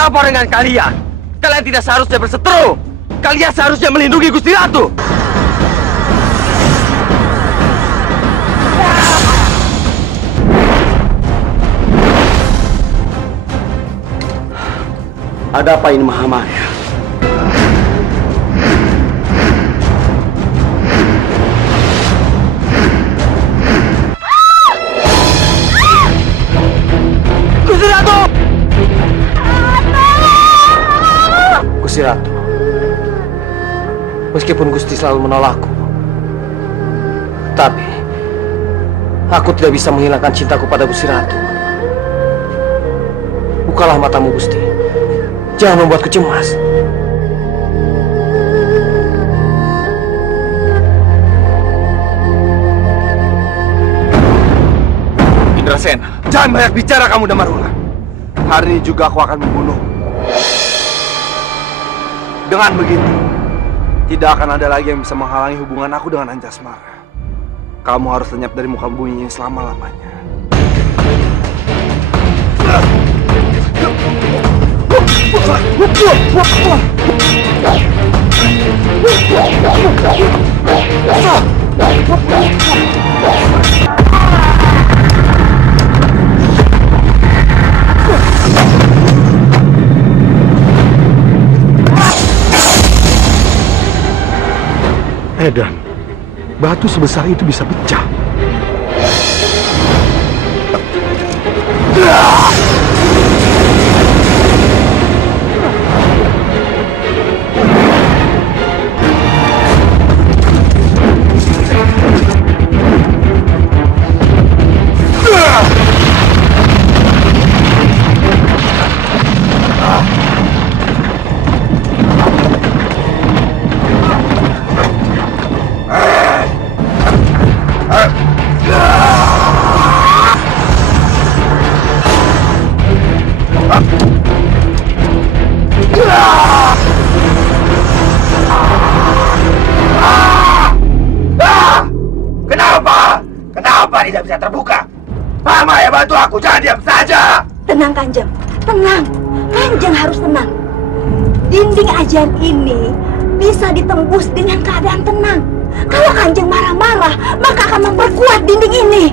Ada apa dengan kalian? Kalian tidak seharusnya berseteru. Kalian seharusnya melindungi Gusti Ratu. Ada apa ini, Mahamaya? Gusti Ratu! Gusti Ratu, meskipun Gusti selalu menolakku, tapi aku tidak bisa menghilangkan cintaku pada Gusti Ratu. Bukalah matamu, Gusti. Jangan membuatku cemas. Indrasena, jangan banyak bicara kamu, Damarwulan. Hari ini juga aku akan membunuh. Dengan begitu, tidak akan ada lagi yang bisa menghalangi hubungan aku dengan Anjasmara. Kamu harus lenyap dari muka bumi ini selama-lamanya. Edan, batu sebesar itu bisa pecah. Kenapa tidak bisa terbuka? Mahamaya, bantu aku, jangan diam saja. Tenang Kanjeng, tenang. Kanjeng harus tenang. Dinding ajaib ini bisa ditembus dengan keadaan tenang. Kalau Kanjeng marah-marah, maka akan memperkuat dinding ini.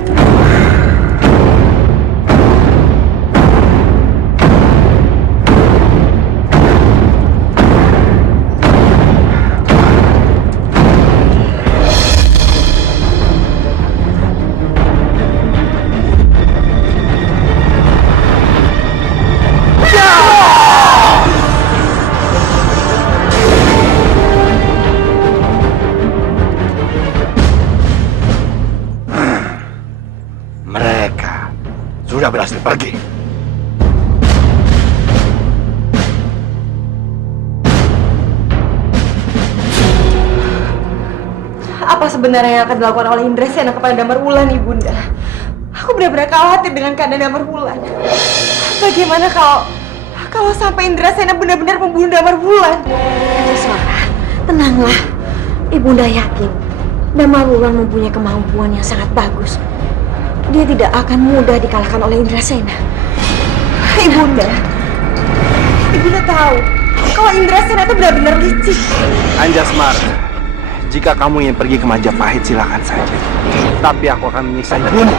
Sudah berhasil pergi. Apa sebenarnya yang akan dilakukan oleh Indrasena kepada Damarwulan, Ibunda? Aku benar-benar khawatir dengan keadaan Damarwulan. Bagaimana kalau sampai Indrasena benar-benar membunuh Damarwulan? Anjasmara, tenanglah. Ibunda yakin Damarwulan mempunyai kemampuan yang sangat bagus. Dia tidak akan mudah dikalahkan oleh Indrasena. Ibunda tahu kalau Indrasena itu benar-benar licik. Anjasmara, jika kamu ingin pergi ke Majapahit, silakan saja. Tapi aku akan menyiksa ibumu.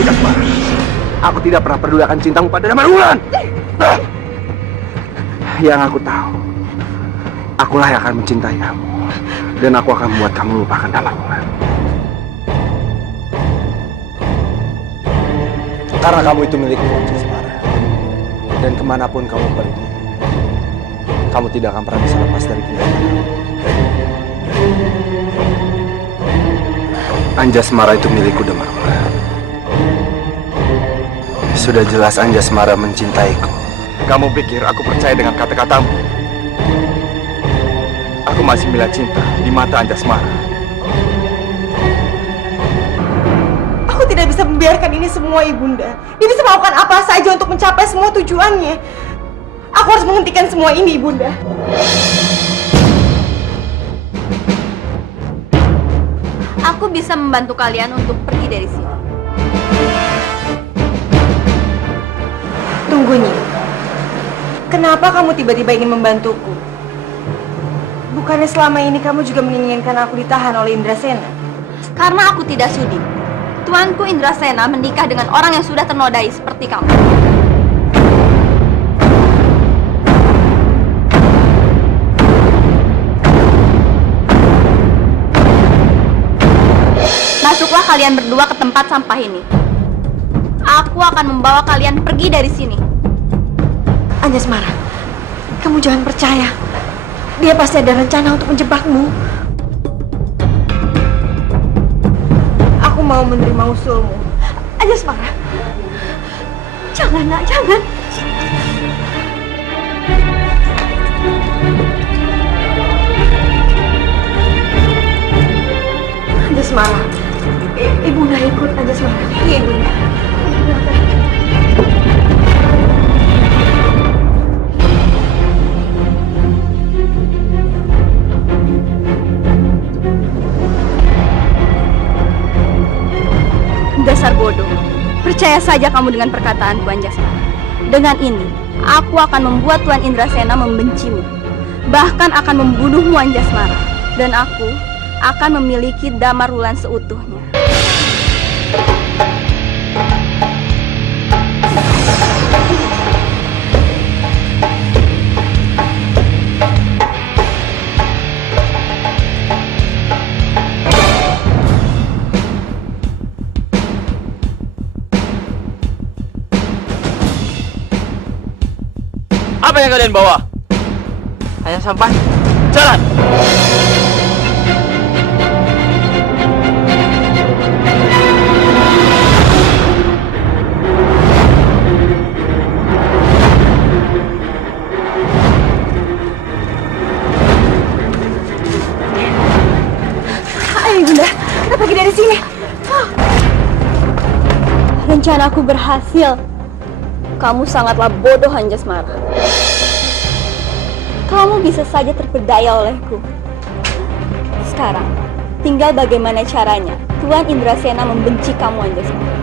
Anjasmara, aku tidak pernah peduli akan cintamu pada Damarwulan. Yang aku tahu, akulah yang akan mencintai kamu. Dan aku akan membuat kamu lupakan Damarwulan. Karena kamu itu milikku, Anjasmara. Dan kemanapun kamu pergi, kamu tidak akan pernah bisa lepas dari genggaman. Anjasmara itu milikku, Damarwulan. Sudah jelas Anjasmara mencintaiku. Kamu pikir aku percaya dengan kata-katamu? Aku masih melihat cinta di mata Anjasmara. Aku tidak bisa membiarkan ini semua, Ibunda. Dia bisa melakukan apa saja untuk mencapai semua tujuannya. Aku harus menghentikan semua ini, Ibunda. aku bisa membantu kalian untuk pergi dari sini. Tunggu, Nyi. Kenapa kamu tiba-tiba ingin membantuku? Bukannya selama ini kamu juga menginginkan aku ditahan oleh Indrasena? Karena aku tidak sudi tuanku Indrasena menikah dengan orang yang sudah ternodai seperti kamu. Masuklah kalian berdua ke tempat sampah ini. Aku akan membawa kalian pergi dari sini. Anjasmara, kamu jangan percaya. Dia pasti ada rencana untuk menjebakmu. Aku mau menerima usulmu. Anjasmara, jangan nak, jangan. Anjasmara, Ibunda ikut Anjasmara. Iya, Ibunda. Dasar bodoh. Percaya saja kamu dengan perkataan Tuan Anjasmara. Dengan ini, aku akan membuat Tuan Indrasena membencimu. Bahkan akan membunuhmu Anjasmara. Dan aku akan memiliki Damar Wulan seutuhnya. Apa yang kalian bawa? Hanya sampah. Jalan! Ayo Ibunda, kita pergi dari sini. Rencanaku berhasil. Kamu sangatlah bodoh, Anjasmara. Kamu bisa saja terpedaya olehku. Sekarang, tinggal bagaimana caranya Tuan Indrasena membenci kamu, Anjasmara.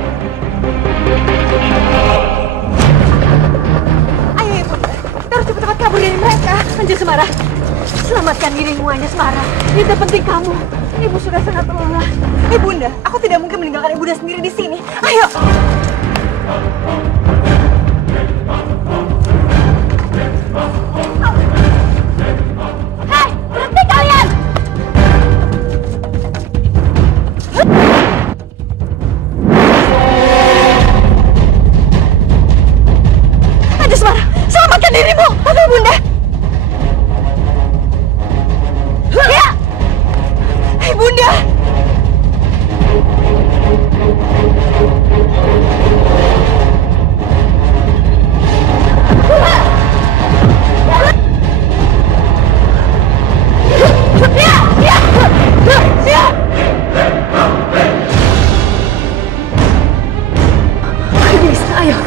Ayo Ibunda, kita harus cepat-cepat kabur dari mereka. Anjasmara, selamatkan dirimu Anjasmara. Itu penting kamu. Ibu sudah sangat lelah. Ibunda, aku tidak mungkin meninggalkan Ibunda sendiri di sini. Ayo. Hei, berhenti kalian! Anjasmara, selamatkan dirimu. Tapi Ibunda. Ya! Ibunda. Ayo.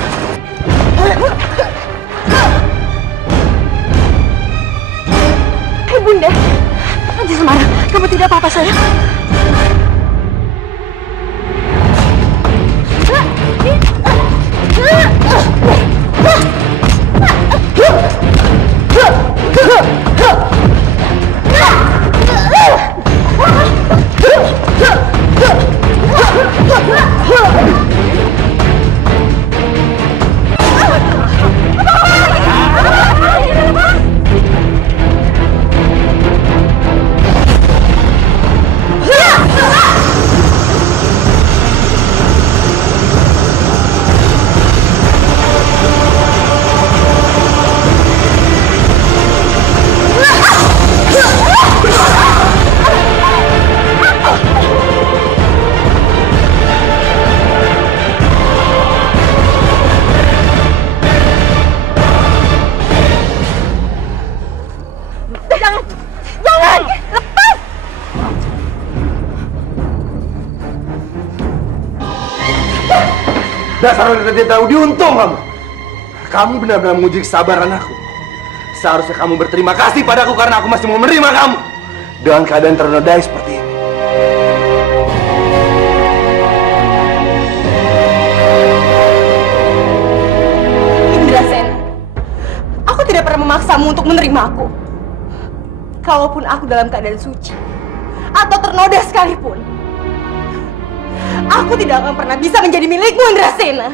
Ibunda. Anjasmara, kamu tidak apa-apa sayang? Dasar orang tidak tahu diuntung kamu. Kamu benar-benar menguji kesabaran aku. Seharusnya kamu berterima kasih padaku karena aku masih mau menerima kamu dengan keadaan ternodai seperti ini. tidak pernah memaksamu untuk menerima aku. Kalaupun aku dalam keadaan suci atau ternoda sekalipun, aku tidak akan pernah bisa menjadi milikmu, Indrasena.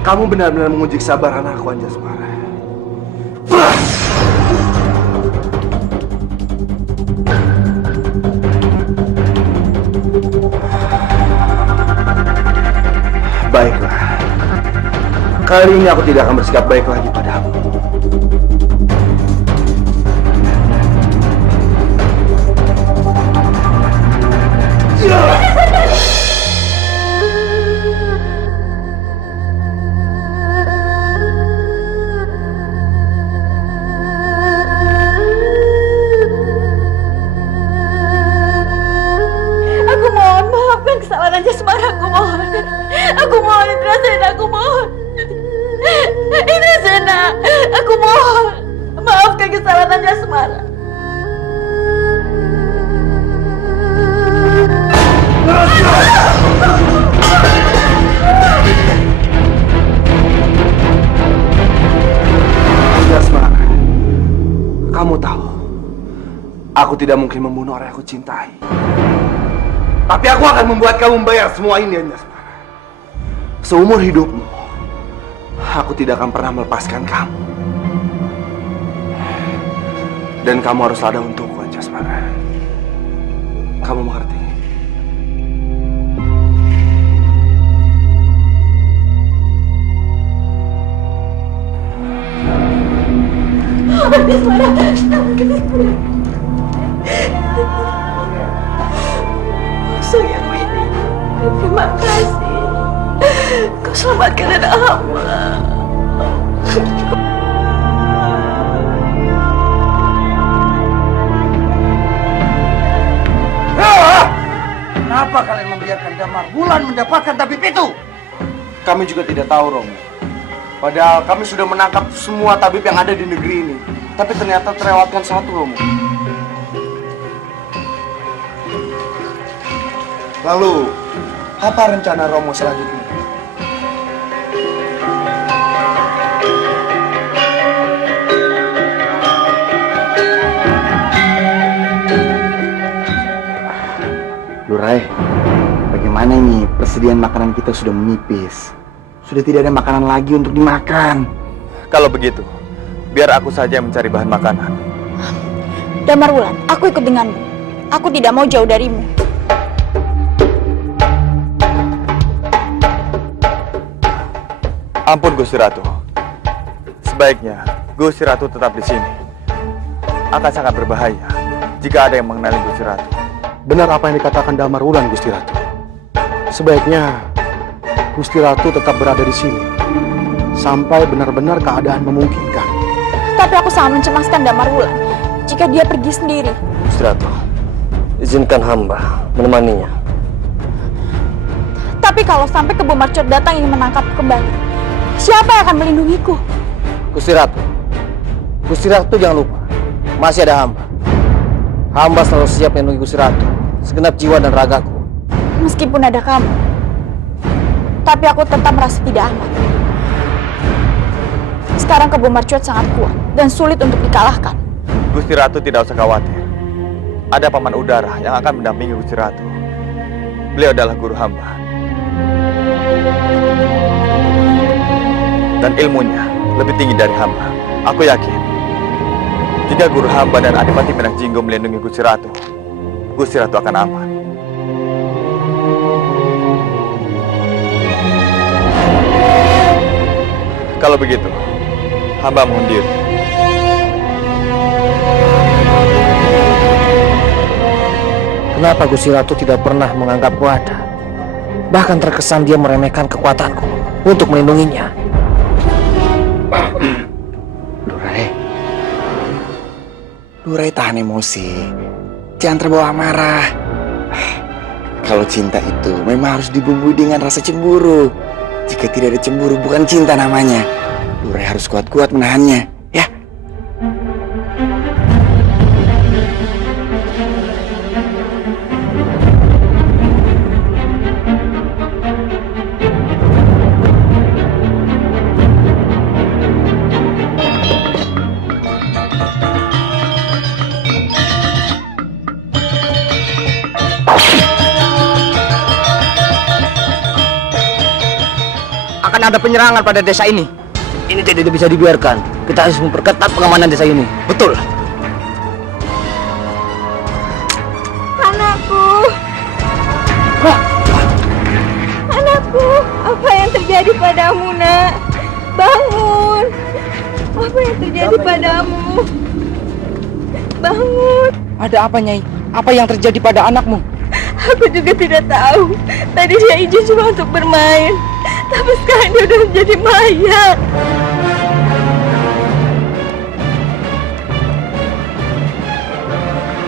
Kamu benar-benar menguji kesabaran aku, Anjasmara. Baiklah. Kali ini aku tidak akan bersikap baik lagi padamu. Aku mohon maafkan kesalahan Anjasmara. Aku mohon. Aku mohon, Indrasena. Aku mohon. Indrasena, aku mohon. Maafkan kesalahan Anjasmara. Anjasmara, kamu tahu, aku tidak mungkin membunuh orang yang aku cintai. Tapi aku akan membuat kamu membayar semua ini, Anjasmara. Seumur hidupmu, aku tidak akan pernah melepaskan kamu. Dan kamu harus ada untukku, Anjasmara. Kamu mengerti? Anjasmara, sayang Winnie, terima kasih. Kau selamatkan anak hamba. Kenapa kalian membiarkan Damar Wulan mendapatkan tabib itu? Kami juga tidak tahu, Romo. Padahal kami sudah menangkap semua tabib yang ada di negeri ini. Tapi ternyata terlewatkan satu, Romo. Lalu, apa rencana Romo selanjutnya? Lurai, bagaimana ini? Persediaan makanan kita sudah menipis. Sudah tidak ada makanan lagi untuk dimakan. Kalau begitu, biar aku saja mencari bahan makanan. Damar Wulan, aku ikut denganmu. Aku tidak mau jauh darimu. Ampun Gusti Ratu. Sebaiknya Gusti Ratu tetap di sini. Akan sangat berbahaya jika ada yang mengenali Gusti Ratu. Benar apa yang dikatakan Damar Wulan, Gusti Ratu. Sebaiknya Gusti Ratu tetap berada di sini sampai benar-benar keadaan memungkinkan. Tapi aku sangat mencemaskan Damar Wulan jika dia pergi sendiri. Gusti Ratu, izinkan hamba menemaninya. Tapi kalau sampai Kebo Marcot datang ingin menangkapku kembali, siapa yang akan melindungiku? Gusti Ratu jangan lupa, masih ada hamba. Hamba selalu siap melindungi Gusti Ratu, segenap jiwa dan ragaku. Meskipun ada kamu, tapi aku tetap merasa tidak aman. Sekarang Kebo Marcot sangat kuat dan sulit untuk dikalahkan. Gusti Ratu tidak usah khawatir. Ada paman udara yang akan mendampingi Gusti Ratu. Beliau adalah guru hamba. Dan ilmunya lebih tinggi dari hamba. Aku yakin, jika guru hamba dan Adipati Pinang Jinggo melindungi Gusti Ratu akan aman. Kalau begitu, hamba mohon diri. Kenapa Gusti Ratu tidak pernah menganggapku ada? Bahkan terkesan dia meremehkan kekuatanku untuk melindunginya. Lurai tahan emosi. Jangan terbawa marah. Kalau cinta itu memang harus dibumbui dengan rasa cemburu. Jika tidak ada cemburu, bukan cinta namanya. Lurai harus kuat-kuat menahannya, ya. ada penyerangan pada desa ini. Ini tidak bisa dibiarkan. Kita harus memperketat pengamanan desa ini. Betul. Anakku. Anakku, apa yang terjadi padamu, Nak? Bangun. Apa yang terjadi padamu? Bangun. Ada apa, Nyai? Apa yang terjadi pada anakmu? Aku juga tidak tahu. Tadi dia izin cuma untuk bermain, tapi sekarang dia udah menjadi mayat.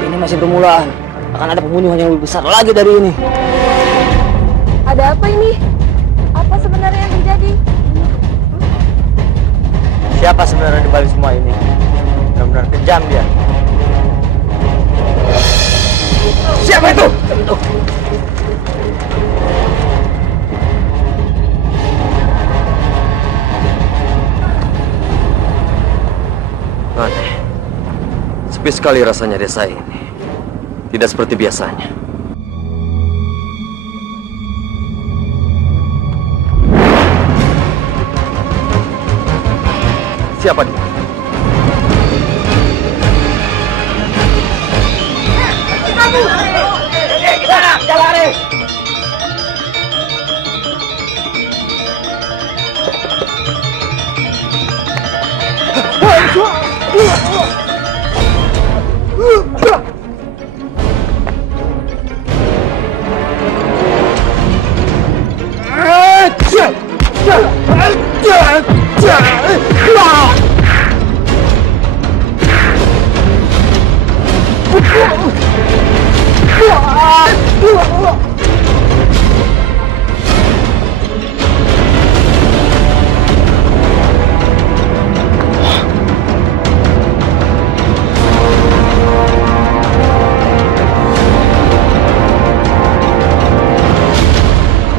Ini masih permulaan. Akan ada pembunuhan yang lebih besar lagi dari ini. Ada apa ini? Apa sebenarnya yang terjadi? Siapa sebenarnya di balik semua ini? Benar-benar kejam dia. Siapa itu? Aneh. Sepi sekali rasanya desa ini. Tidak seperti biasanya. Siapa dia?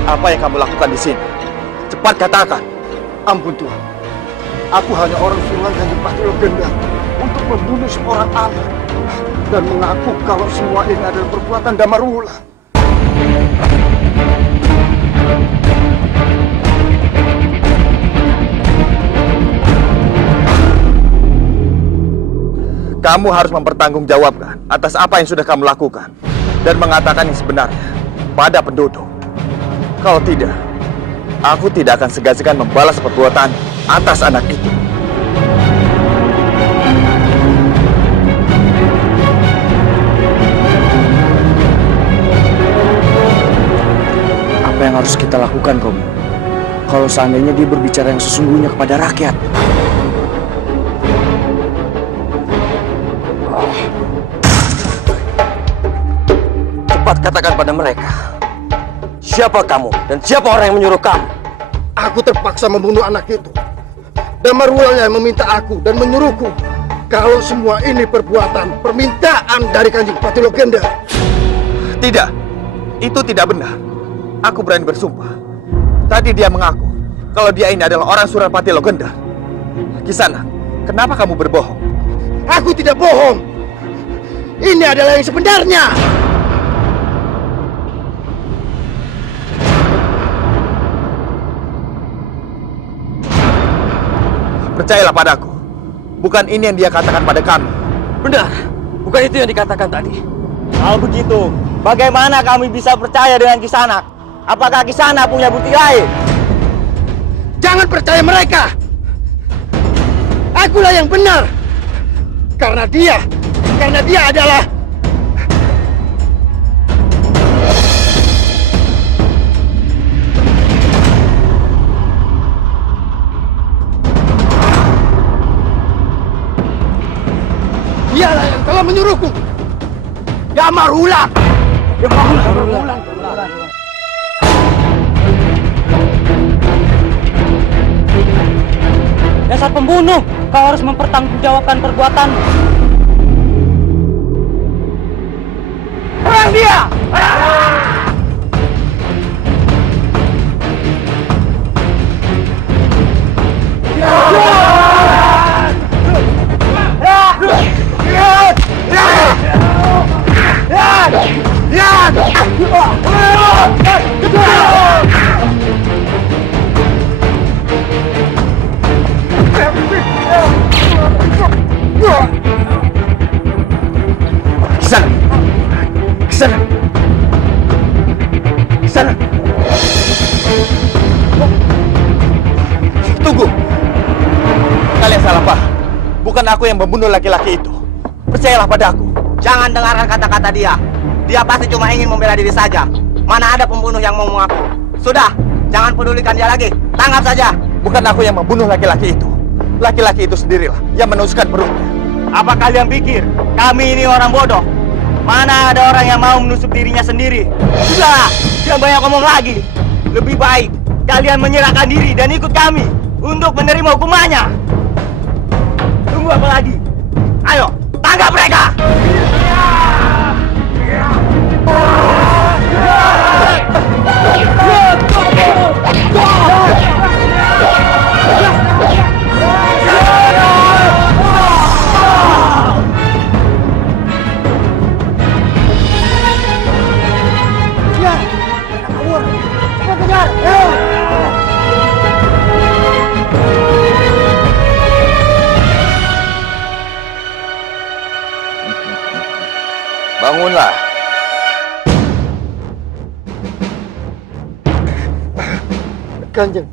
Apa yang kamu lakukan di sini? Cepat katakan. Ampun Tuhan, aku hanya orang suruhan Kanjeng Pattilogenda untuk membunuh seorang anak dan mengaku kalau semua ini adalah perbuatan Damarwulan. Kamu harus mempertanggungjawabkan atas apa yang sudah kamu lakukan dan mengatakan yang sebenarnya pada penduduk. Kalau tidak, aku tidak akan segan-segan membalas perbuatan atas anak itu. Apa yang harus kita lakukan, Romo? Kalau seandainya dia berbicara yang sesungguhnya kepada rakyat. Cepat katakan pada mereka. Siapa kamu dan siapa orang yang menyuruh kamu? Aku terpaksa membunuh anak itu. Damarwulan yang meminta aku dan menyuruhku kalau semua ini perbuatan permintaan dari Kanjeng Pattilogenda. Tidak, itu tidak benar. Aku berani bersumpah. Tadi dia mengaku kalau dia ini adalah orang Sunan Pattilogenda. Kisanak, kenapa kamu berbohong? Aku tidak bohong. Ini adalah yang sebenarnya. Percayalah padaku. Bukan ini yang dia katakan pada kami. Benar, bukan itu yang dikatakan tadi. Kalau begitu, bagaimana kami bisa percaya dengan Kisanak? Apakah Kisanak punya bukti lain? Jangan percaya mereka. Akulah yang benar. Karena dia adalah dialah yang telah menyuruhku. Damarwulan. Dasar pembunuh, kau harus mempertanggungjawabkan perbuatan. Perang dia! Bukan aku yang membunuh laki-laki itu. Percayalah padaku. Jangan dengarkan kata-kata dia. Dia pasti cuma ingin membela diri saja. Mana ada pembunuh yang mau mengaku. Sudah, jangan pedulikan dia lagi. Tangkap saja. Bukan aku yang membunuh laki-laki itu. Laki-laki itu sendirilah yang menusukkan perutnya. Apa kalian pikir kami ini orang bodoh? Mana ada orang yang mau menusuk dirinya sendiri? Sudah, jangan banyak ngomong lagi. Lebih baik kalian menyerahkan diri dan ikut kami untuk menerima hukumannya. Tunggu apa lagi? Ayo, tangkap mereka! Bangunlah. Kanjeng.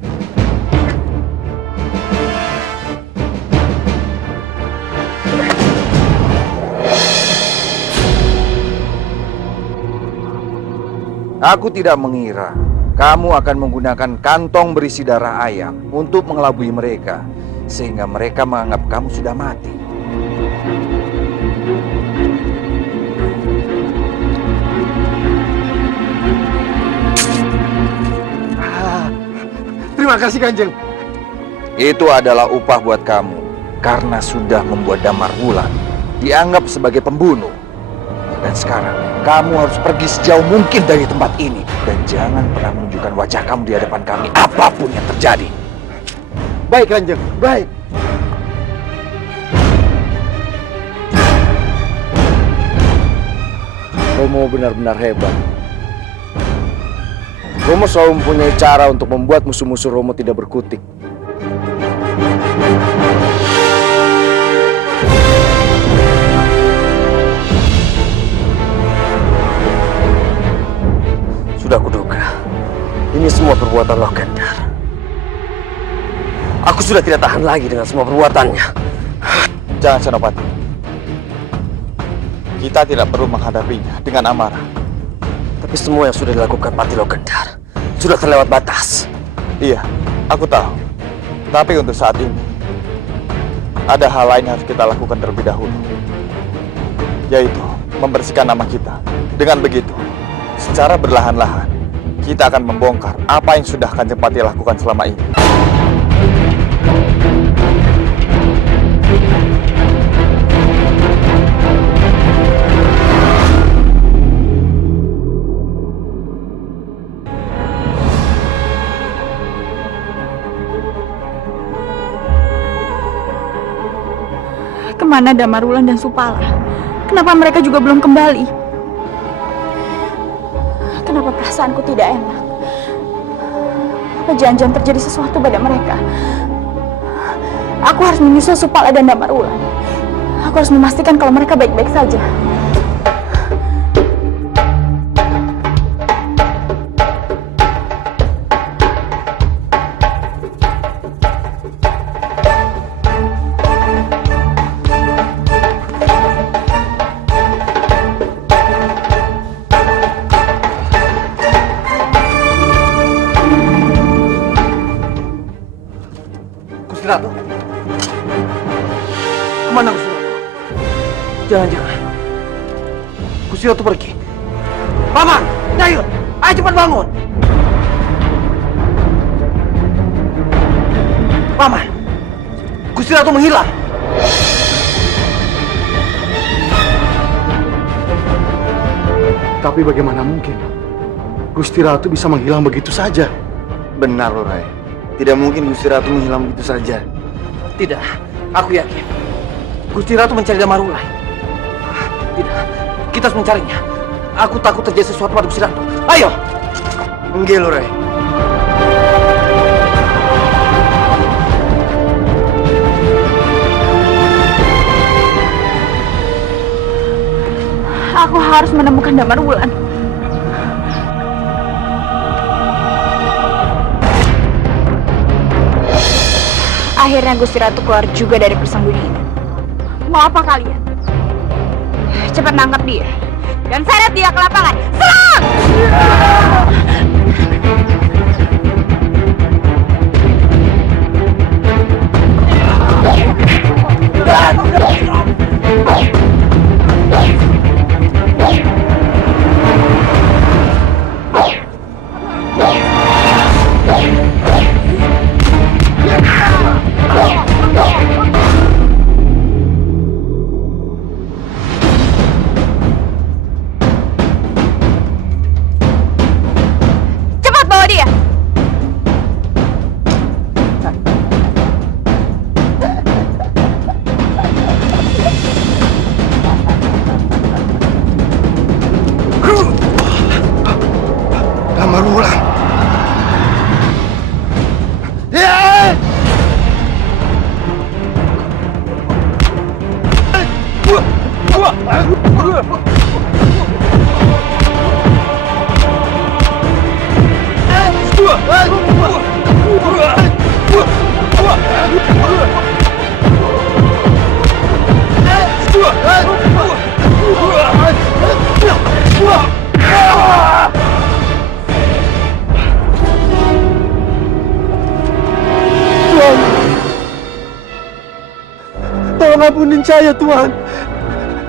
Aku tidak mengira kamu akan menggunakan kantong berisi darah ayam untuk mengelabui mereka, sehingga mereka menganggap kamu sudah mati. Terima kasih Kanjeng. Itu adalah upah buat kamu karena sudah membuat Damar Wulan dianggap sebagai pembunuh. Dan sekarang kamu harus pergi sejauh mungkin dari tempat ini dan jangan pernah menunjukkan wajah kamu di hadapan kami apapun yang terjadi. Baik Kanjeng, baik. Romo benar-benar hebat. Romo selalu mempunyai cara untuk membuat musuh-musuh Romo tidak berkutik. Sudah kuduga, ini semua perbuatan Lokendar. Aku sudah tidak tahan lagi dengan semua perbuatannya. Jangan, Senopati. Kita tidak perlu menghadapinya dengan amarah. Tapi semua yang sudah dilakukan Pati Lokendar sudah terlewat batas. Iya, aku tahu. Tapi untuk saat ini, ada hal lain yang harus kita lakukan terlebih dahulu. Yaitu, membersihkan nama kita. Dengan begitu, secara berlahan-lahan, kita akan membongkar apa yang sudah Kanjeng Pati lakukan selama ini. Kemana Damar Wulan dan Supala? Kenapa mereka juga belum kembali? Kenapa perasaanku tidak enak? Apa jangan-jangan terjadi sesuatu pada mereka? Aku harus menyusul Supala dan Damar Wulan. Aku harus memastikan kalau mereka baik-baik saja. Gusti Ratu? Kemana Gusti Ratu? Jangan-jangan Gusti Ratu pergi. Paman, Nyai, ayo cepat bangun. Paman, Gusti Ratu menghilang. Tapi bagaimana mungkin Gusti Ratu bisa menghilang begitu saja? Benar, Rai. Tidak mungkin Gusti Ratu menghilang begitu saja. Tidak, aku yakin Gusti Ratu mencari Damar Wulan. Tidak, kita harus mencarinya. Aku takut terjadi sesuatu pada Gusti Ratu. Ayo! Enggak, Rai. Aku harus menemukan Damar Wulan. Akhirnya Gusti Ratu keluar juga dari persembunyian. Mau apa kalian? Cepat nangkap dia dan seret dia ke lapangan. Serang! Cepat bawa dia. Damar Wulan. Tolong ampunin saya, Tuhan.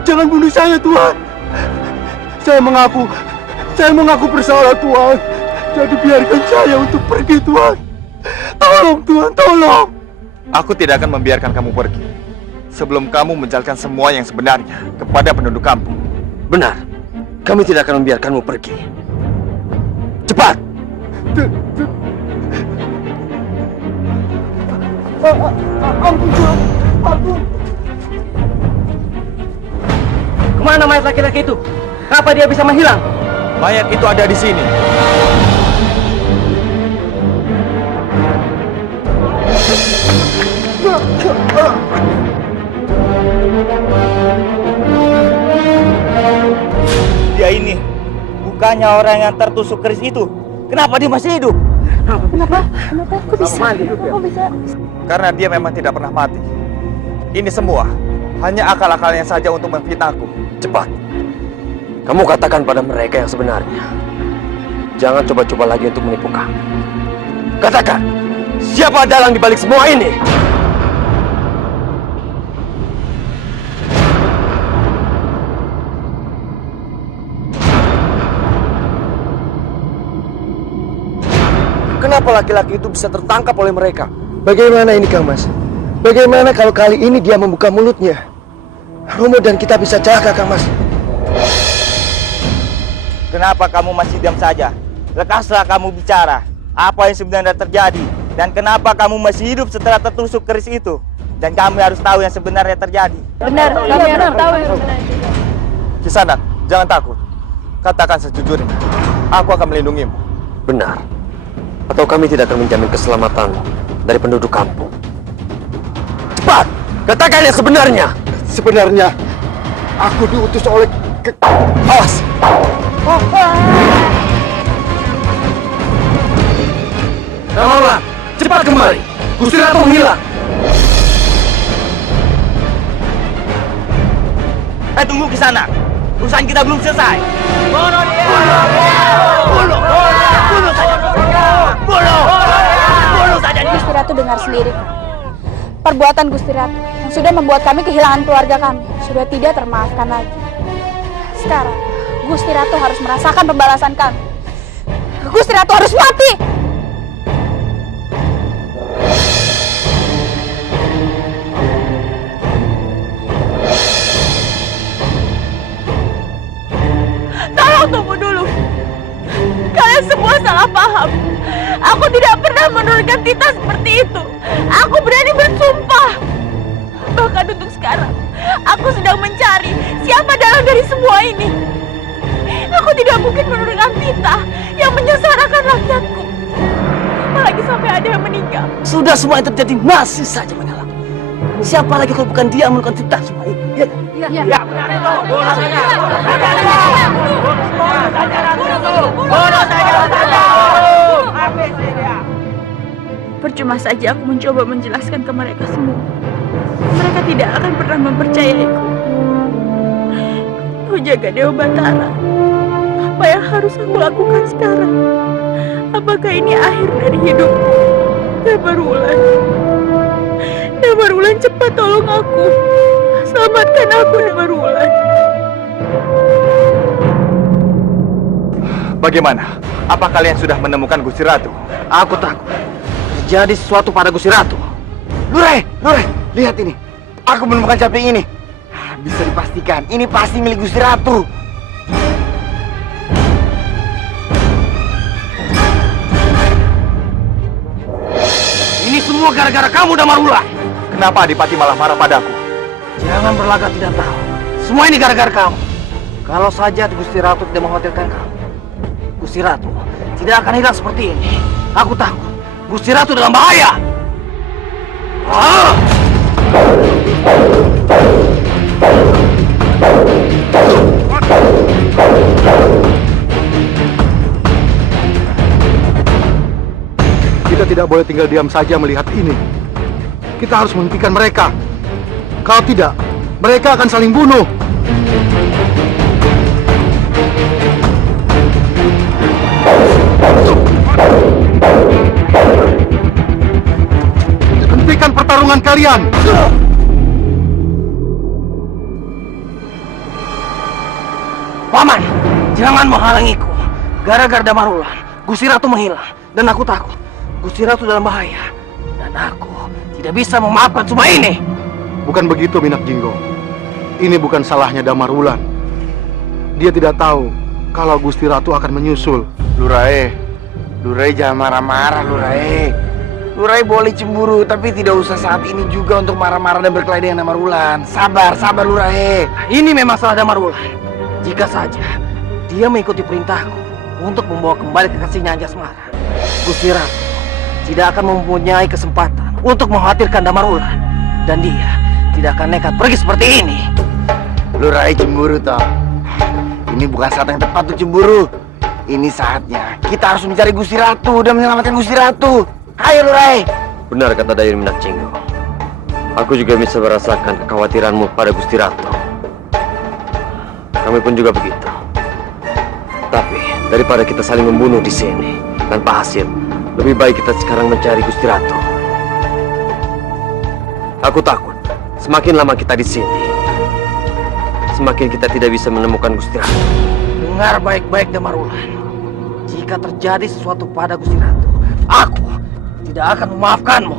Jangan bunuh saya, Tuhan. Saya mengaku bersalah, Tuhan. Jadi biarkan saya untuk pergi, Tuhan. Tolong, Tuhan, tolong. Aku tidak akan membiarkan kamu pergi sebelum kamu menjelaskan semua yang sebenarnya kepada penduduk kampung. Benar, kami tidak akan membiarkanmu pergi. Cepat! Ampun, Tuhan. Ampun. Kemana mayat laki-laki itu? Kenapa dia bisa menghilang? Mayat itu ada di sini. Dia ini bukannya orang yang tertusuk keris itu. Kenapa dia masih hidup? Kenapa? Kok bisa? Kok bisa? Karena dia memang tidak pernah mati. Ini semua hanya akal-akalnya saja untuk memfitnahku. Cepat! Kamu katakan pada mereka yang sebenarnya. Jangan coba-coba lagi untuk menipu kami. Katakan, siapa dalang di balik semua ini? Kenapa laki-laki itu bisa tertangkap oleh mereka? Bagaimana ini, Kang Mas? Bagaimana kalau kali ini dia membuka mulutnya? Romo dan kita bisa celaka, Kang Mas. Kenapa kamu masih diam saja? Lekaslah kamu bicara. Apa yang sebenarnya terjadi? Dan kenapa kamu masih hidup setelah tertusuk keris itu? Dan kami harus tahu yang sebenarnya terjadi. Benar, kami harus tahu yang sebenarnya. Kisanak, jangan takut. Katakan sejujurnya. Aku akan melindungimu. Benar. Atau kami tidak akan menjamin keselamatanmu dari penduduk kampung. Cepat! Katakan yang sebenarnya! Sebenarnya, aku diutus oleh... Awas! Tolonglah! Cepat kembali! Gusti Ratu menghilang! Tunggu di sana. Urusan kita belum selesai. Bunuh dia! Bunuh saja! Bunuh saja dia! Gusti Ratu dengar sendiri. Perbuatan Gusti Ratu yang sudah membuat kami kehilangan keluarga kami sudah tidak termaafkan lagi. Sekarang Gusti Ratu harus merasakan pembalasan kami. Gusti Ratu harus mati. Tolong tunggu dulu. Kalian semua salah paham. Aku tidak pernah menurunkan titah seperti itu. Aku berani bersumpah. Bahkan untuk sekarang, aku sedang mencari siapa dalang dari semua ini. Aku tidak mungkin menurunkan titah yang menyengsarakan rakyatku. Apalagi sampai ada yang meninggal. Sudah semua yang terjadi masih saja mengalah. Siapa lagi kalau bukan dia yang menurunkan titah semua ini? Ya. Ya. Percuma saja aku mencoba menjelaskan ke mereka semua. mereka tidak akan pernah mempercayaiku. Oh jaga Dewa Batara, apa yang harus aku lakukan sekarang? Apakah ini akhir dari hidupku? Damarwulan, Damarwulan, cepat tolong aku. Selamatkan aku, Damarwulan. Bagaimana? Apa kalian sudah menemukan Gusti Ratu? Aku takut terjadi sesuatu pada Gusti Ratu. Lurai, lihat ini. Aku menemukan caping ini. Bisa dipastikan, ini pasti milik Gusti Ratu. Ini semua gara-gara kamu, Damarwulan. Kenapa Adipati malah marah padaku? Jangan berlagak tidak tahu. Semua ini gara-gara kamu. Kalau saja Gusti Ratu tidak mengkhawatirkan kamu, Gusti Ratu tidak akan hilang seperti ini. Aku takut Gusti Ratu dalam bahaya. Kita tidak boleh tinggal diam saja melihat ini. Kita harus menghentikan mereka. Kalau tidak, mereka akan saling bunuh. Hentikan pertarungan kalian. Paman, jangan menghalangiku. Gara-gara Damarwulan, Gusti Ratu menghilang. Dan aku takut Gusti Ratu dalam bahaya. Dan aku tidak bisa memaafkan semua ini. Bukan begitu, Minak Jinggo. Ini bukan salahnya Damarwulan. Dia tidak tahu kalau Gusti Ratu akan menyusul. Lurai jangan marah-marah, Lurai. Lurai boleh cemburu, tapi tidak usah saat ini juga untuk marah-marah dan berkelahi dengan Damarwulan. Sabar, Lurai. Ini memang salah Damarwulan. Jika saja dia mengikuti perintahku untuk membawa kembali kekasihnya Anjasmara, Gusti Ratu tidak akan mempunyai kesempatan untuk mengkhawatirkan Damarwulan. Dan dia tidak akan nekat pergi seperti ini. Lurai cemburu toh. Ini bukan saat yang tepat untuk cemburu. Ini saatnya kita harus mencari Gusti Ratu dan menyelamatkan Gusti Ratu. Ayo Lurai. Benar kata Dayun Minak Jinggo. Aku juga bisa merasakan kekhawatiranmu pada Gusti Ratu. Kami pun juga begitu. Tapi daripada kita saling membunuh di sini tanpa hasil, lebih baik kita sekarang mencari Gusti Ratu. Aku takut semakin lama kita di sini, semakin kita tidak bisa menemukan Gusti Ratu. Dengar baik-baik Damarwulan. Jika terjadi sesuatu pada Gusti Ratu, aku tidak akan memaafkanmu.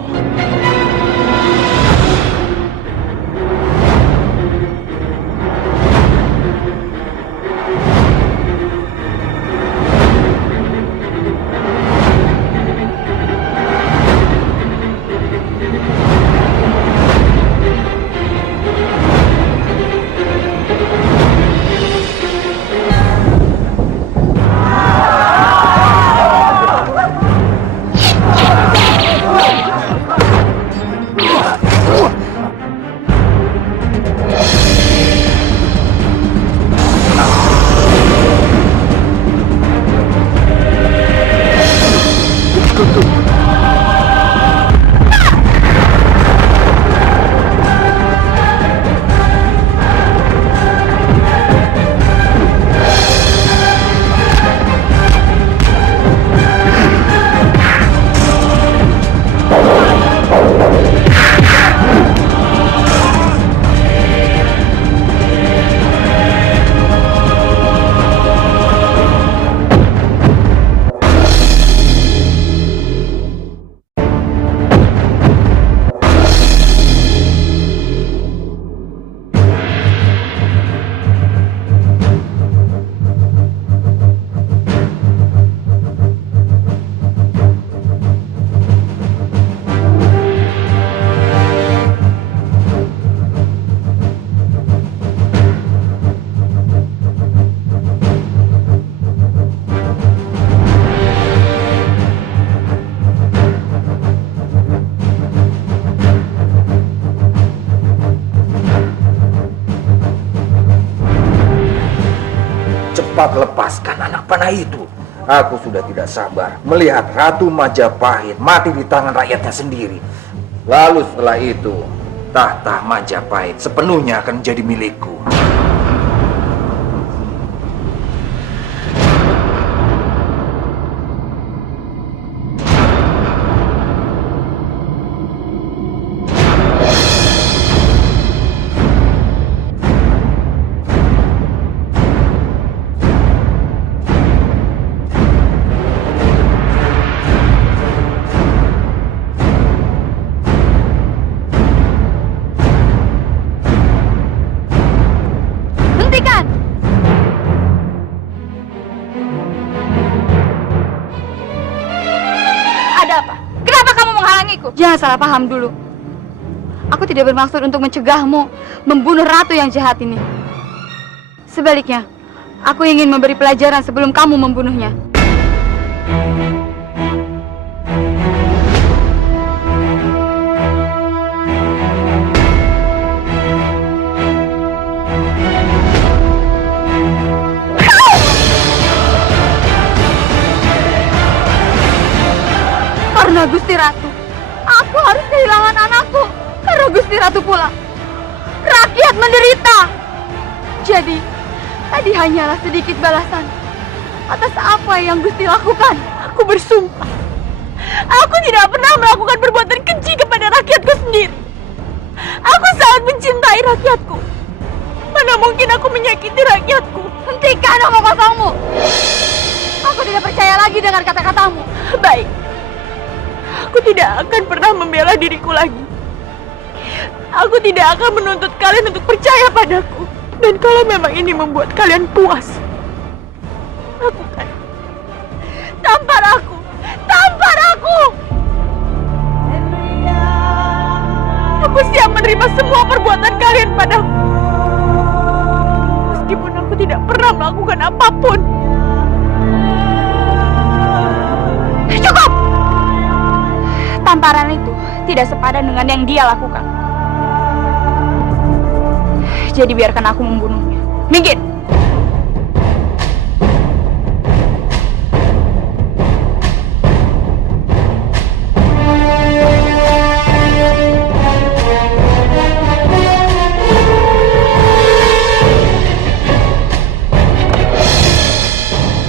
Cepat lepaskan anak panah itu. Aku sudah tidak sabar melihat Ratu Majapahit mati di tangan rakyatnya sendiri. Lalu setelah itu, tahta Majapahit sepenuhnya akan menjadi milikku. Hentikan! Ada apa? Kenapa kamu menghalangiku? Jangan salah paham dulu. Aku tidak bermaksud untuk mencegahmu membunuh ratu yang jahat ini. Sebaliknya, aku ingin memberi pelajaran sebelum kamu membunuhnya. Karena Gusti Ratu, aku harus kehilangan anakku. Karena Gusti Ratu pula, rakyat menderita. Jadi, tadi hanyalah sedikit balasan atas apa yang Gusti lakukan. Aku bersumpah, aku tidak pernah melakukan perbuatan keji kepada rakyatku sendiri. Aku sangat mencintai rakyatku. Mana mungkin aku menyakiti rakyatku? Hentikan omong kosongmu. Aku tidak percaya lagi dengan kata-katamu. Baik. Aku tidak akan pernah membela diriku lagi. Aku tidak akan menuntut kalian untuk percaya padaku. Dan kalau memang ini membuat kalian puas, lakukan. Tampar aku! Tampar aku! Aku siap menerima semua perbuatan kalian padaku. Meskipun aku tidak pernah melakukan apapun. Cukup! Tamparan itu tidak sepadan dengan yang dia lakukan. Jadi biarkan aku membunuhnya. Minggir!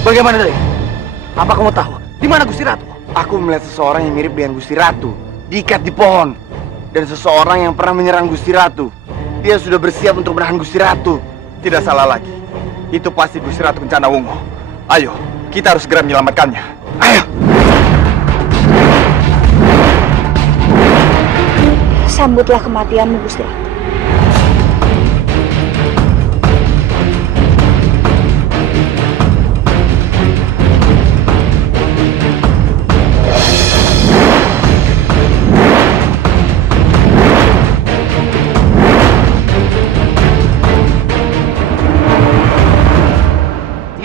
Bagaimana tadi? Apa kamu tahu? Di mana Gusti Ratu? Aku melihat seseorang yang mirip dengan Gusti Ratu, diikat di pohon. Dan seseorang yang pernah menyerang Gusti Ratu. Dia sudah bersiap untuk menahan Gusti Ratu. Tidak salah lagi. Itu pasti Gusti Ratu Kencana Wungo. Ayo, kita harus segera menyelamatkannya. Ayo! Sambutlah kematianmu, Gusti Ratu.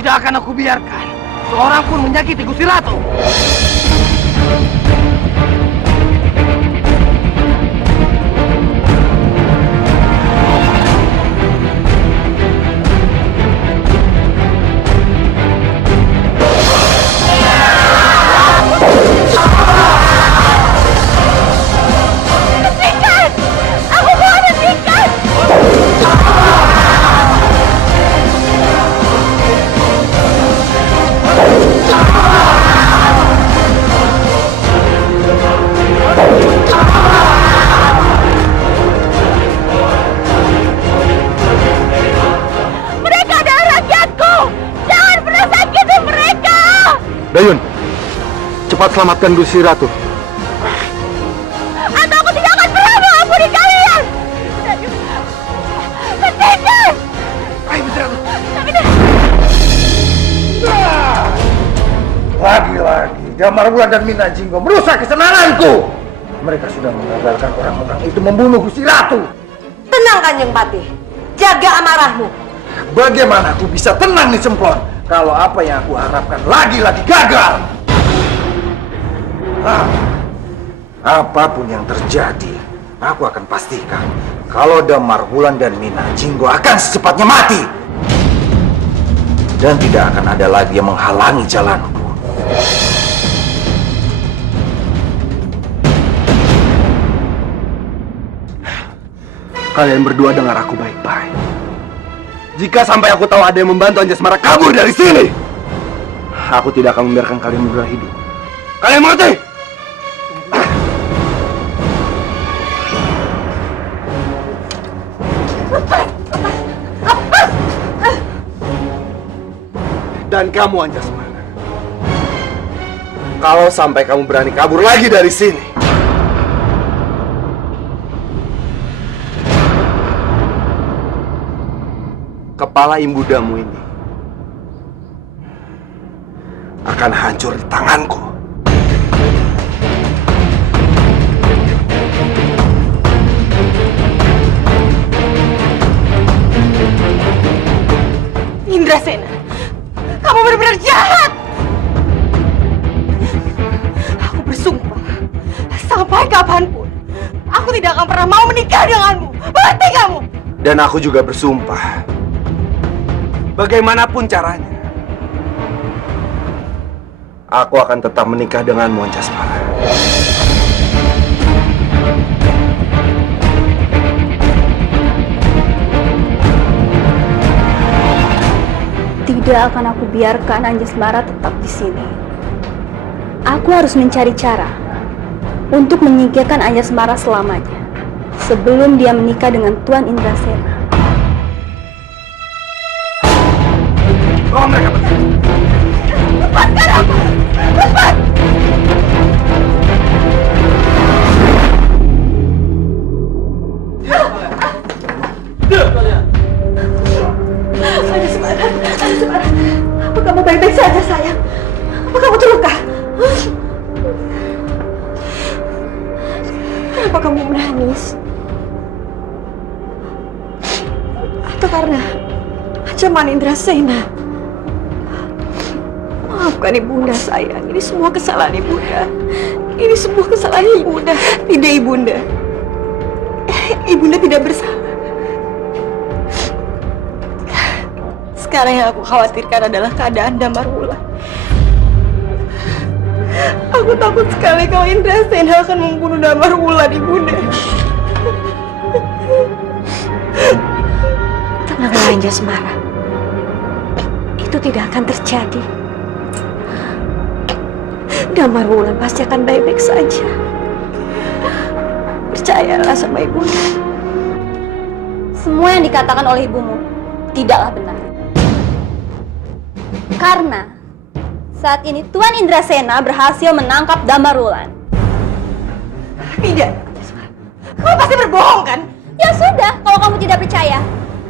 Tidak akan aku biarkan seorang pun menyakiti Gusti Ratu. Hentikan! Aku mohon hentikan! Mereka adalah rakyatku! Jangan pernah sakiti mereka! Dayun, cepat selamatkan Gusti Ratu. Atau aku tidak akan pernah mengampuni kalian! Hentikan! Ayo Gusti Ratu. Tapi Lagi-lagi Damar Wulan dan Mina Jinggo merusak kesenanganku. Mereka sudah mengagalkan orang-orang itu membunuh Gusti Ratu. Tenang Kanjeng Patih, jaga amarahmu. Bagaimana aku bisa tenang nih Semplon kalau apa yang aku harapkan lagi-lagi gagal? Apapun yang terjadi, aku akan pastikan kalau Damar Wulan dan Mina Jinggo akan secepatnya mati. Dan tidak akan ada lagi yang menghalangi jalanku. Kalian berdua dengar aku baik-baik. Jika sampai aku tahu ada yang membantu Anjasmara kabur dari sini, aku tidak akan membiarkan kalian berdua hidup. Kalian mati! Dan kamu Anjasmara, kalau sampai kamu berani kabur lagi dari sini, kepala imbudamu ini akan hancur di tanganku. Indrasena, kamu benar-benar jahat. Aku bersumpah, sampai kapanpun, aku tidak akan pernah mau menikah denganmu. Berhenti kamu! Dan aku juga bersumpah, bagaimanapun caranya, aku akan tetap menikah denganmu, Anjasmara. Tidak akan aku biarkan Anjasmara tetap di sini. Aku harus mencari cara untuk menyingkirkan Anjasmara selamanya sebelum dia menikah dengan Tuan Indrasena. Bawa mereka pergi. Lepaskan aku! Lepas! Anjasmara, apa kamu baik-baik saja, sayang? Apa kamu terluka? Kenapa kamu menangis? Atau karena ancaman Indrasena? Maafkan ibunda, sayang. Ini semua kesalahan ibunda. Ini semua kesalahan ibunda. Tidak, ibunda. Ibunda tidak bersalah. Sekarang yang aku khawatirkan adalah keadaan Damarwulan. Aku takut sekali kalau Indrasena akan membunuh Damarwulan, ibunda. Tenanglah, Anjasmara. Itu tidak akan terjadi. Damarwulan pasti akan baik-baik saja. Percayalah sama ibunda. Semua yang dikatakan oleh ibumu tidaklah benar. Karena saat ini Tuan Indrasena berhasil menangkap Damarwulan. Tidak. Kamu pasti berbohong, kan? Ya sudah, kalau kamu tidak percaya.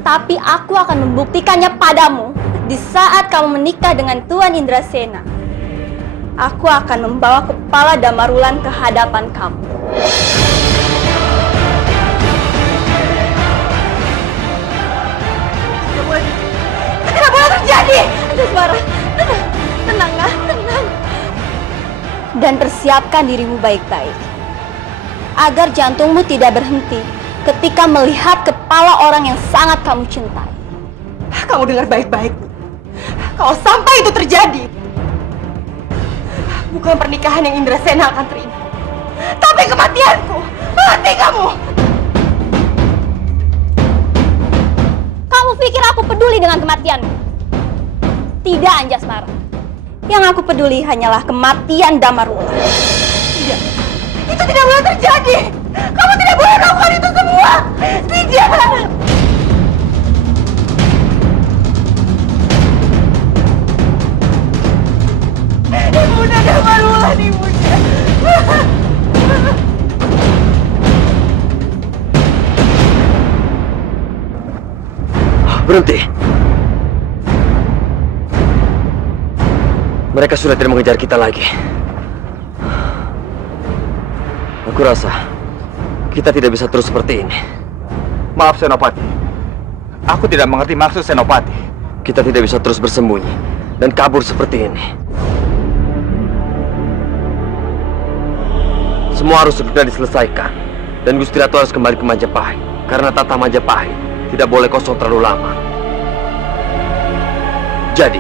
Tapi aku akan membuktikannya padamu di saat kamu menikah dengan Tuan Indrasena. Aku akan membawa kepala Damarwulan ke hadapan kamu. Tidak boleh terjadi. Anjasmara, tenanglah, tenang. Dan persiapkan dirimu baik-baik agar jantungmu tidak berhenti ketika melihat kepala orang yang sangat kamu cintai. Kamu dengar baik-baik. Kalau sampai itu terjadi, bukan pernikahan yang Indrasena akan terima, tapi kematianku. Mati kamu. Kamu pikir aku peduli dengan kematianmu? Tidak, Anjasmara. Yang aku peduli hanyalah kematian Damarwulan. Tidak. Itu tidak boleh terjadi. Kamu tidak boleh melakukan itu semua. Tidak. Ibunda Damarwulan, ibunda. Berhenti. Mereka sudah tidak mengejar kita lagi. Aku rasa kita tidak bisa terus seperti ini. Maaf Senopati, aku tidak mengerti maksud Senopati. Kita tidak bisa terus bersembunyi dan kabur seperti ini. Semua harus segera diselesaikan. Dan Gusti Ratu harus kembali ke Majapahit. Karena tata Majapahit tidak boleh kosong terlalu lama. Jadi,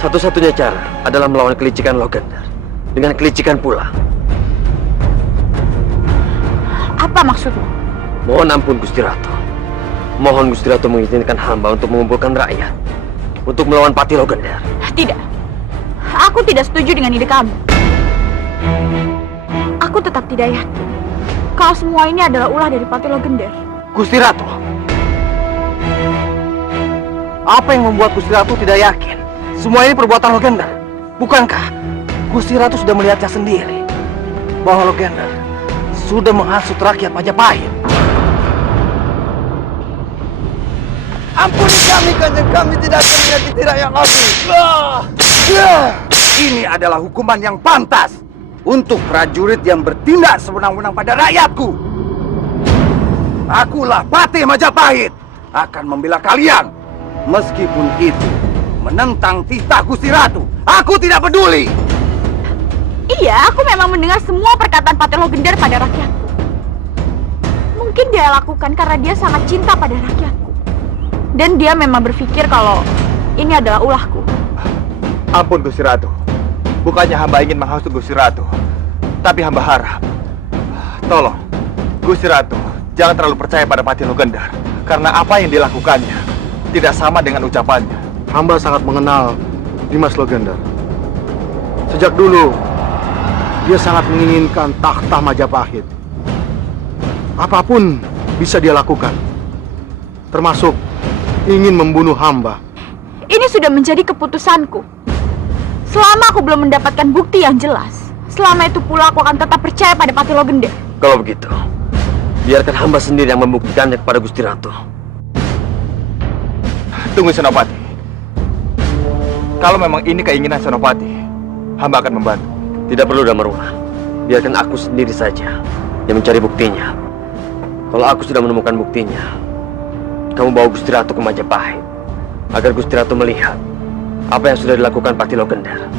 satu-satunya cara adalah melawan kelicikan Logender. Dengan kelicikan pula. Apa maksudmu? Mohon ampun Gusti Ratu. Mohon Gusti Ratu mengizinkan hamba untuk mengumpulkan rakyat untuk melawan Patih Logender. Tidak. Aku tidak setuju dengan ide kamu. Aku tetap tidak yakin kalau semua ini adalah ulah dari Patih Logender. Gusti Ratu, apa yang membuat Gusti Ratu tidak yakin semua ini perbuatan Logender? Bukankah Gusti Ratu sudah melihatnya sendiri bahwa Logender sudah menghasut rakyat Majapahit? Ampuni kami, Kanjeng, kami tidak akan menyakiti rakyat lagi. Ini adalah hukuman yang pantas untuk prajurit yang bertindak sewenang-wenang pada rakyatku. Akulah Patih Majapahit akan membela kalian. Meskipun itu menentang titah Gusti Ratu, aku tidak peduli. Iya, aku memang mendengar semua perkataan Patih Logender pada rakyatku. Mungkin dia lakukan karena dia sangat cinta pada rakyatku. Dan dia memang berpikir kalau ini adalah ulahku. Ampun Gusti Ratu. Bukannya hamba ingin menghasut Gusti Ratu, tapi hamba harap, tolong Gusti Ratu jangan terlalu percaya pada Patih Logender, karena apa yang dilakukannya tidak sama dengan ucapannya. Hamba sangat mengenal Dimas Logender. Sejak dulu dia sangat menginginkan takhta Majapahit. Apapun bisa dia lakukan, termasuk ingin membunuh hamba. Ini sudah menjadi keputusanku. Selama aku belum mendapatkan bukti yang jelas, selama itu pula aku akan tetap percaya pada Patih Logender. Kalau begitu, biarkan hamba sendiri yang membuktikannya kepada Gusti Ratu. Tunggu Senopati. Kalau memang ini keinginan Senopati, hamba akan membantu. Tidak perlu Damarwulan. Biarkan aku sendiri saja yang mencari buktinya. Kalau aku sudah menemukan buktinya, kamu bawa Gusti Ratu ke Majapahit agar Gusti Ratu melihat apa yang sudah dilakukan Patih Logender.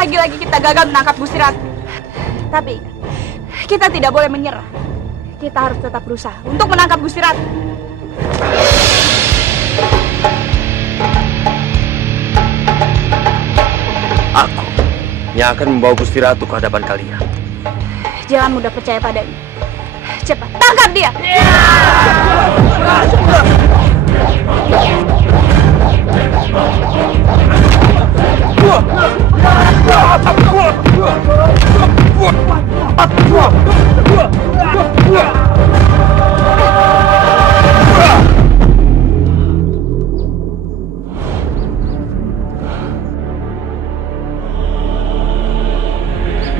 Lagi-lagi kita gagal menangkap Gusti Ratu. Tapi kita tidak boleh menyerah. Kita harus tetap berusaha untuk menangkap Gusti Ratu. Aku yang akan membawa Gusti Ratu ke hadapan kalian. Jangan mudah percaya padanya. Cepat, tangkap dia!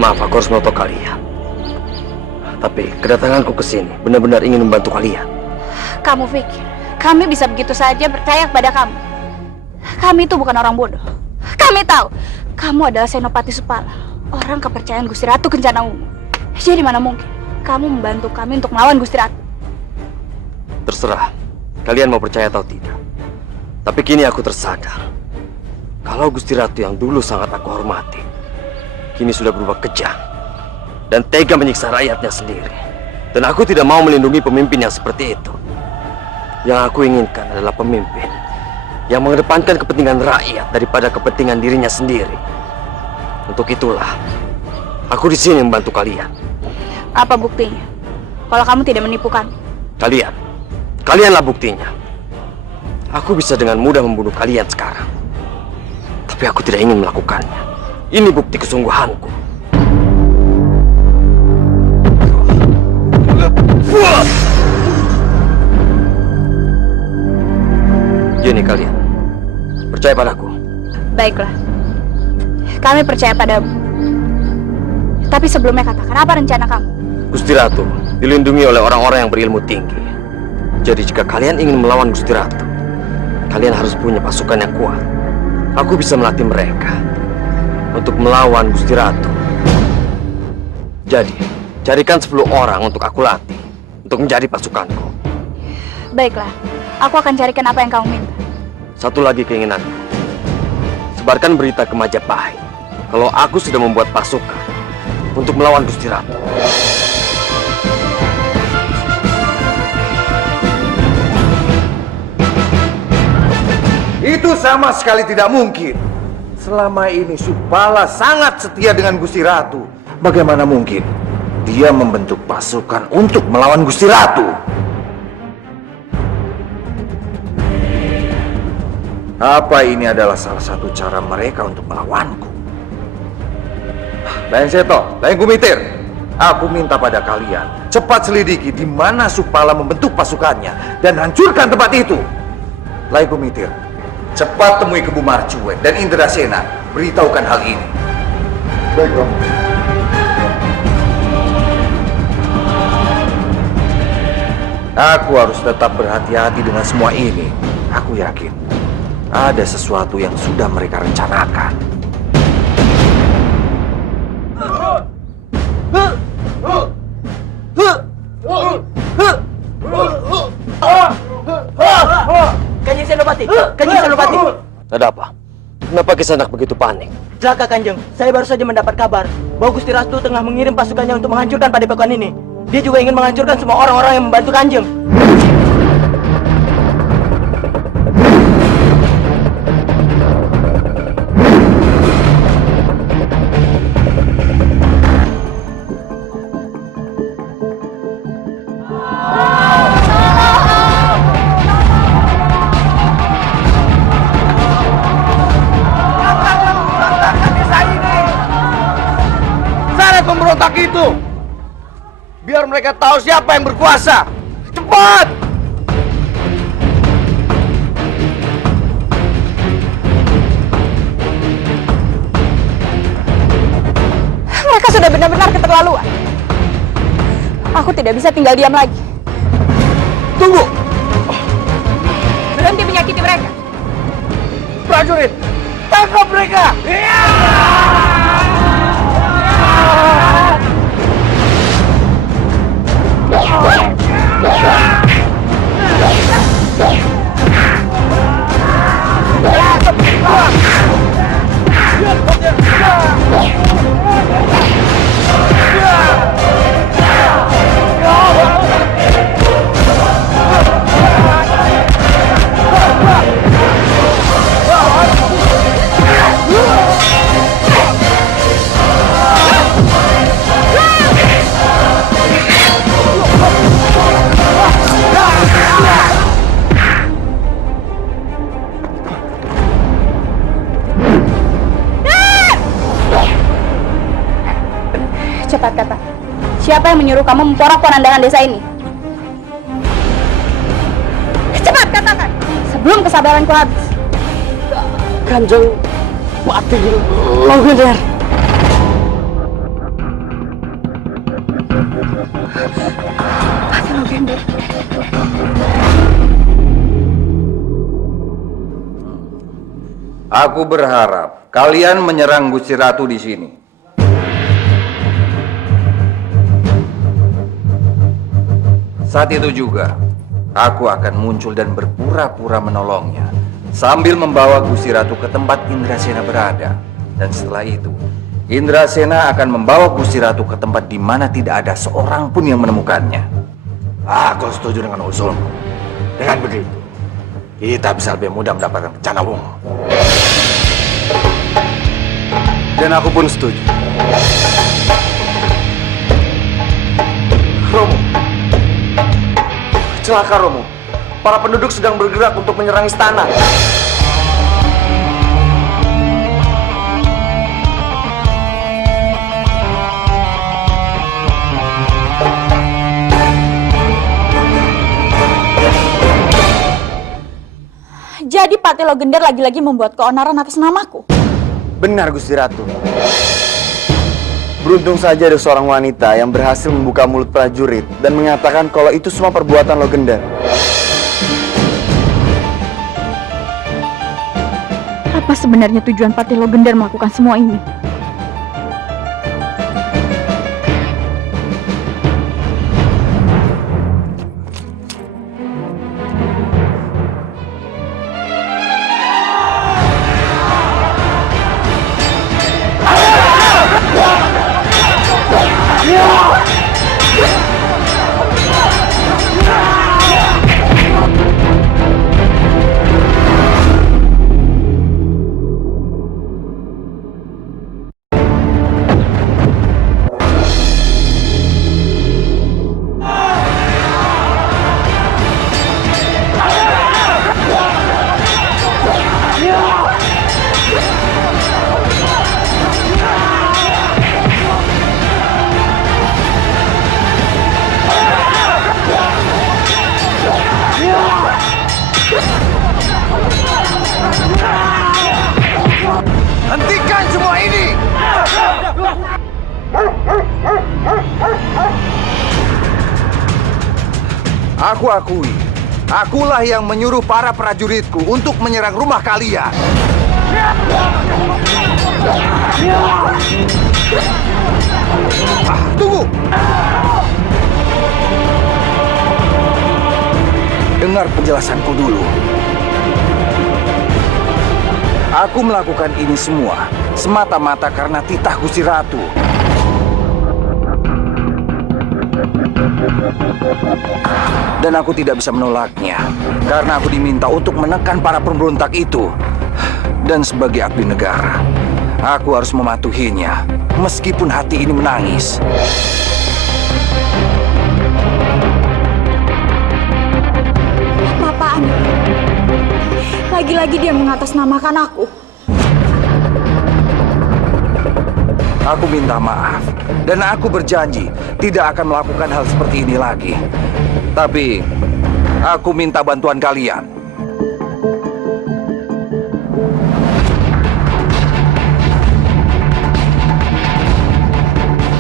Maaf, aku harus menutup kalian. Tapi kedatanganku ke sini benar-benar ingin membantu kalian. Kamu pikir kami bisa begitu saja percaya kepada kamu? Kami itu bukan orang bodoh. Kami tahu kamu adalah Senopati Supala, orang kepercayaan Gusti Ratu Kencana Umum. Jadi mana mungkin kamu membantu kami untuk melawan Gusti Ratu? Terserah kalian mau percaya atau tidak. Tapi kini aku tersadar kalau Gusti Ratu yang dulu sangat aku hormati kini sudah berubah kejam dan tega menyiksa rakyatnya sendiri. Dan aku tidak mau melindungi pemimpin yang seperti itu. Yang aku inginkan adalah pemimpin yang mengedepankan kepentingan rakyat daripada kepentingan dirinya sendiri. Untuk itulah aku di sini membantu kalian. Apa buktinya? Kalau kamu tidak menipu kami. Kalianlah buktinya. Aku bisa dengan mudah membunuh kalian sekarang. Tapi aku tidak ingin melakukannya. Ini bukti kesungguhanku. Jadi kalian percaya padaku? Baiklah. Kami percaya padamu. Tapi sebelumnya katakan, apa rencana kamu? Gusti Ratu dilindungi oleh orang-orang yang berilmu tinggi. Jadi jika kalian ingin melawan Gusti Ratu, kalian harus punya pasukan yang kuat. Aku bisa melatih mereka untuk melawan Gusti Ratu. Jadi, carikan 10 orang untuk aku latih untuk menjadi pasukanku. Baiklah, aku akan carikan apa yang kamu minta. Satu lagi keinginanku. sebarkan berita ke Majapahit kalau aku sudah membuat pasukan untuk melawan Gusti Ratu. Itu sama sekali tidak mungkin. Selama ini Subala sangat setia dengan Gusti Ratu. Bagaimana mungkin dia membentuk pasukan untuk melawan Gusti Ratu? Apa ini adalah salah satu cara mereka untuk melawanku? Lain Seto, Lain Kumitir, aku minta pada kalian cepat selidiki di mana Supala membentuk pasukannya dan hancurkan tempat itu. Lain Kumitir, cepat temui Kebu Marcuek dan Indrasena, beritahukan hal ini. Baik, Romo. Aku harus tetap berhati-hati dengan semua ini. Aku yakin ada sesuatu yang sudah mereka rencanakan. Kanjeng Senopati, Kanjeng Senopati. Ada apa? Kenapa Kisanak begitu panik? Celaka Kanjeng, saya baru saja mendapat kabar bahwa Gusti Ratu tengah mengirim pasukannya untuk menghancurkan padepokan ini. Dia juga ingin menghancurkan semua orang-orang yang membantu Kanjeng. Pemberontak itu, biar mereka tahu siapa yang berkuasa. Cepat! Mereka sudah benar-benar keterlaluan. Aku tidak bisa tinggal diam lagi. Tunggu! Berhenti menyakiti mereka. Prajurit, tangkap mereka! Cepat kata, siapa yang menyuruh kamu memporak porandakan desa ini? Cepat katakan, sebelum kesabaranku habis. Kanjeng Pati Logender. Pati Logender. Aku berharap kalian menyerang Gusti Ratu di sini. Saat itu juga, aku akan muncul dan berpura-pura menolongnya, sambil membawa Gusti Ratu ke tempat Indrasena berada. Dan setelah itu, Indrasena akan membawa Gusti Ratu ke tempat di mana tidak ada seorang pun yang menemukannya. Aku setuju dengan usulmu. Dengan begitu, kita bisa lebih mudah mendapatkan bencana wungu. Dan aku pun setuju. Romo. Celaka Romo. Para penduduk sedang bergerak untuk menyerang istana. Jadi Pati Logender lagi-lagi membuat keonaran atas namaku. Benar Gusti Ratu. Beruntung saja ada seorang wanita yang berhasil membuka mulut prajurit dan mengatakan kalau itu semua perbuatan Logender. Apa sebenarnya tujuan Pati Logender melakukan semua ini? Aku akui, akulah yang menyuruh para prajuritku untuk menyerang rumah kalian. Tunggu! Dengar penjelasanku dulu. Aku melakukan ini semua semata-mata karena titah Gusti Ratu. Dan aku tidak bisa menolaknya karena aku diminta untuk menekan para pemberontak itu. Dan sebagai abdi negara, aku harus mematuhinya meskipun hati ini menangis. Apa-apaan? Lagi-lagi dia mengatasnamakan aku. Aku minta maaf dan aku berjanji tidak akan melakukan hal seperti ini lagi. Tapi aku minta bantuan kalian.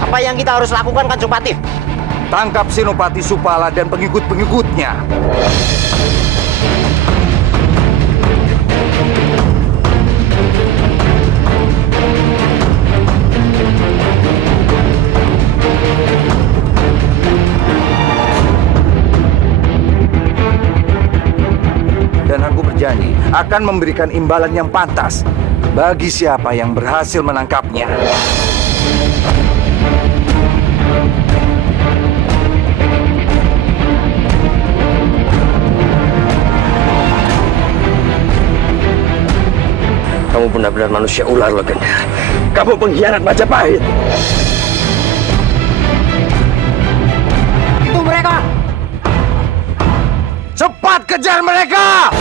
Apa yang kita harus lakukan, Kanjeng? Tangkap Senopati Supala dan pengikut-pengikutnya. Dan aku berjanji akan memberikan imbalan yang pantas bagi siapa yang berhasil menangkapnya. Kamu benar-benar manusia ular, Legenda. Kamu pengkhianat Majapahit. Itu mereka! Cepat kejar mereka!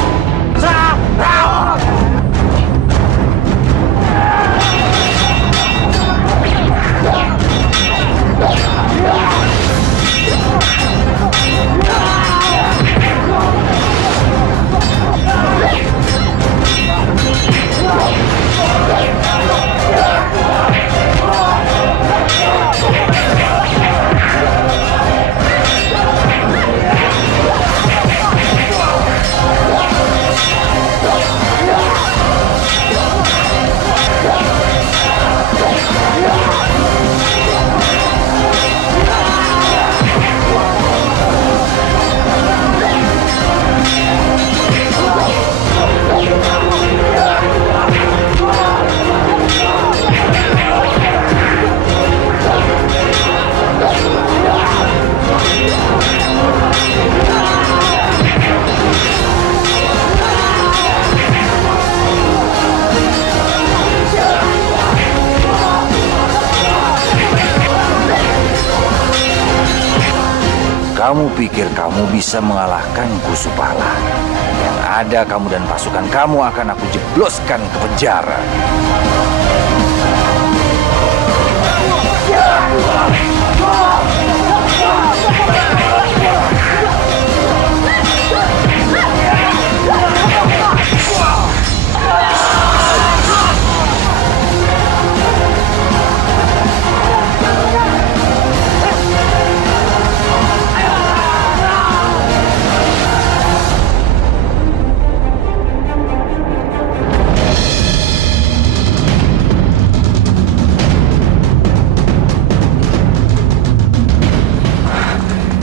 Kamu pikir kamu bisa mengalahkanku, Supala? Yang ada kamu dan pasukan kamu akan aku jebloskan ke penjara.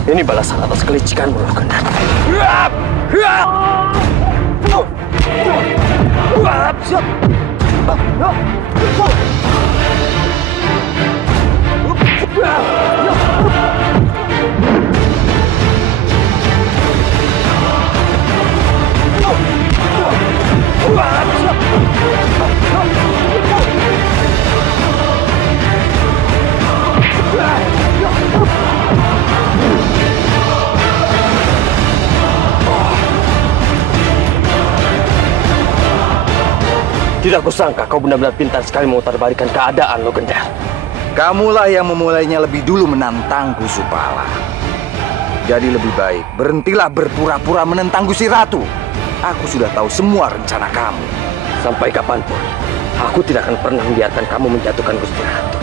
Ini balasan atas kelicikanmu, Legenda. Tidak kusangka kau benar-benar pintar sekali memutarbalikan keadaan, Legenda. Kamulah yang memulainya lebih dulu menantangku, Supala. Jadi lebih baik berhentilah berpura-pura menentang Gusti Ratu. Aku sudah tahu semua rencana kamu. Sampai kapanpun, aku tidak akan pernah membiarkan kamu menjatuhkan Gusti Ratu.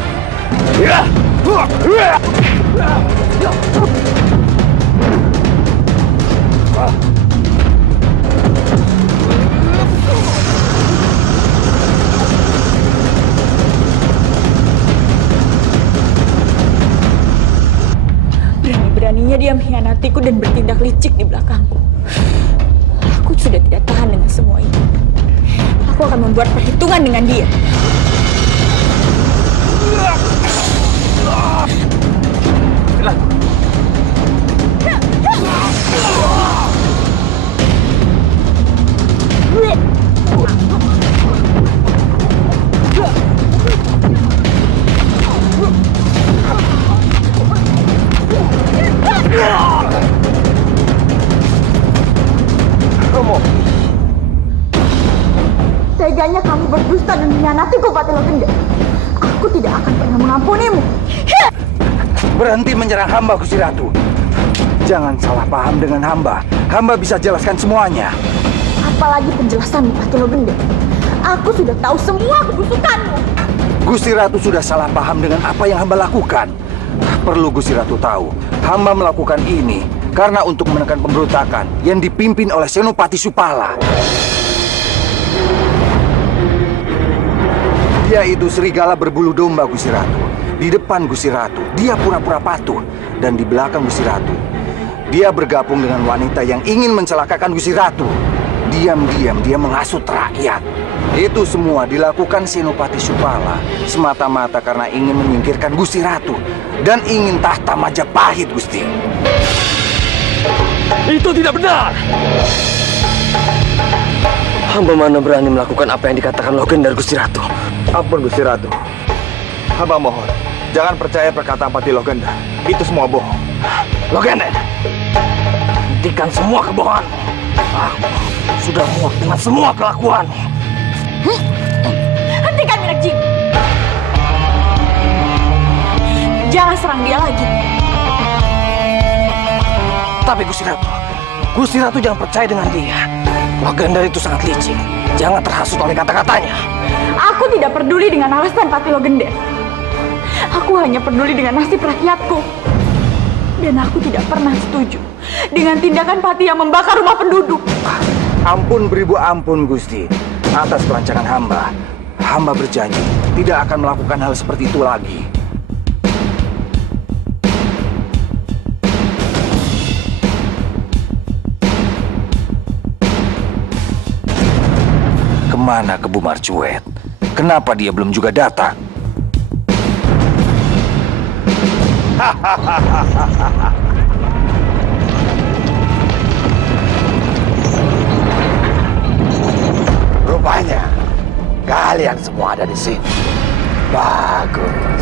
Berani-beraninya dia mengkhianatiku dan bertindak licik di belakangku. Aku sudah tidak tahan dengan semua ini. Aku akan membuat perhitungan dengan dia. Teganya kamu berdusta dan mengkhianatiku, Patih Legenda. Aku tidak akan pernah mengampunimu. Berhenti menyerang hamba, Gusti Ratu. Jangan salah paham dengan hamba. Hamba bisa jelaskan semuanya. Apalagi penjelasanmu, Patih Legenda. Aku sudah tahu semua kebusukanmu. Gusti Ratu sudah salah paham dengan apa yang hamba lakukan. Perlu Gusti Ratu tahu, hamba melakukan ini karena untuk menekan pemberontakan yang dipimpin oleh Senopati Supala. Dia itu serigala berbulu domba, Gusti Ratu. Di depan Gusti Ratu, dia pura-pura patuh. Dan di belakang Gusti Ratu, dia bergabung dengan wanita yang ingin mencelakakan Gusti Ratu. Diam-diam dia menghasut rakyat. Itu semua dilakukan Senopati Supala semata-mata karena ingin menyingkirkan Gusti Ratu dan ingin tahta Majapahit, Gusti. Itu tidak benar. Hamba mana berani melakukan apa yang dikatakan Logender, Gusti Ratu. Ampun Gusti Ratu. Hamba mohon, jangan percaya perkataan Patih Logender. Itu semua bohong. Logender, hentikan semua kebohongan. Aku sudah muak dengan semua kelakuan. Hentikan Minak Jing. Jangan serang dia lagi. Tapi Gusti Ratu jangan percaya dengan dia. Logender itu sangat licik. Jangan terhasut oleh kata-katanya. Aku tidak peduli dengan alasan Patih Logender. Aku hanya peduli dengan nasib rakyatku. Dan aku tidak pernah setuju dengan tindakan Patih yang membakar rumah penduduk. Ampun beribu ampun, Gusti. Atas kelancaran hamba, hamba berjanji tidak akan melakukan hal seperti itu lagi. Kemana Kebu Marcuet? Kenapa dia belum juga datang? Rupanya kalian semua ada di sini. Bagus.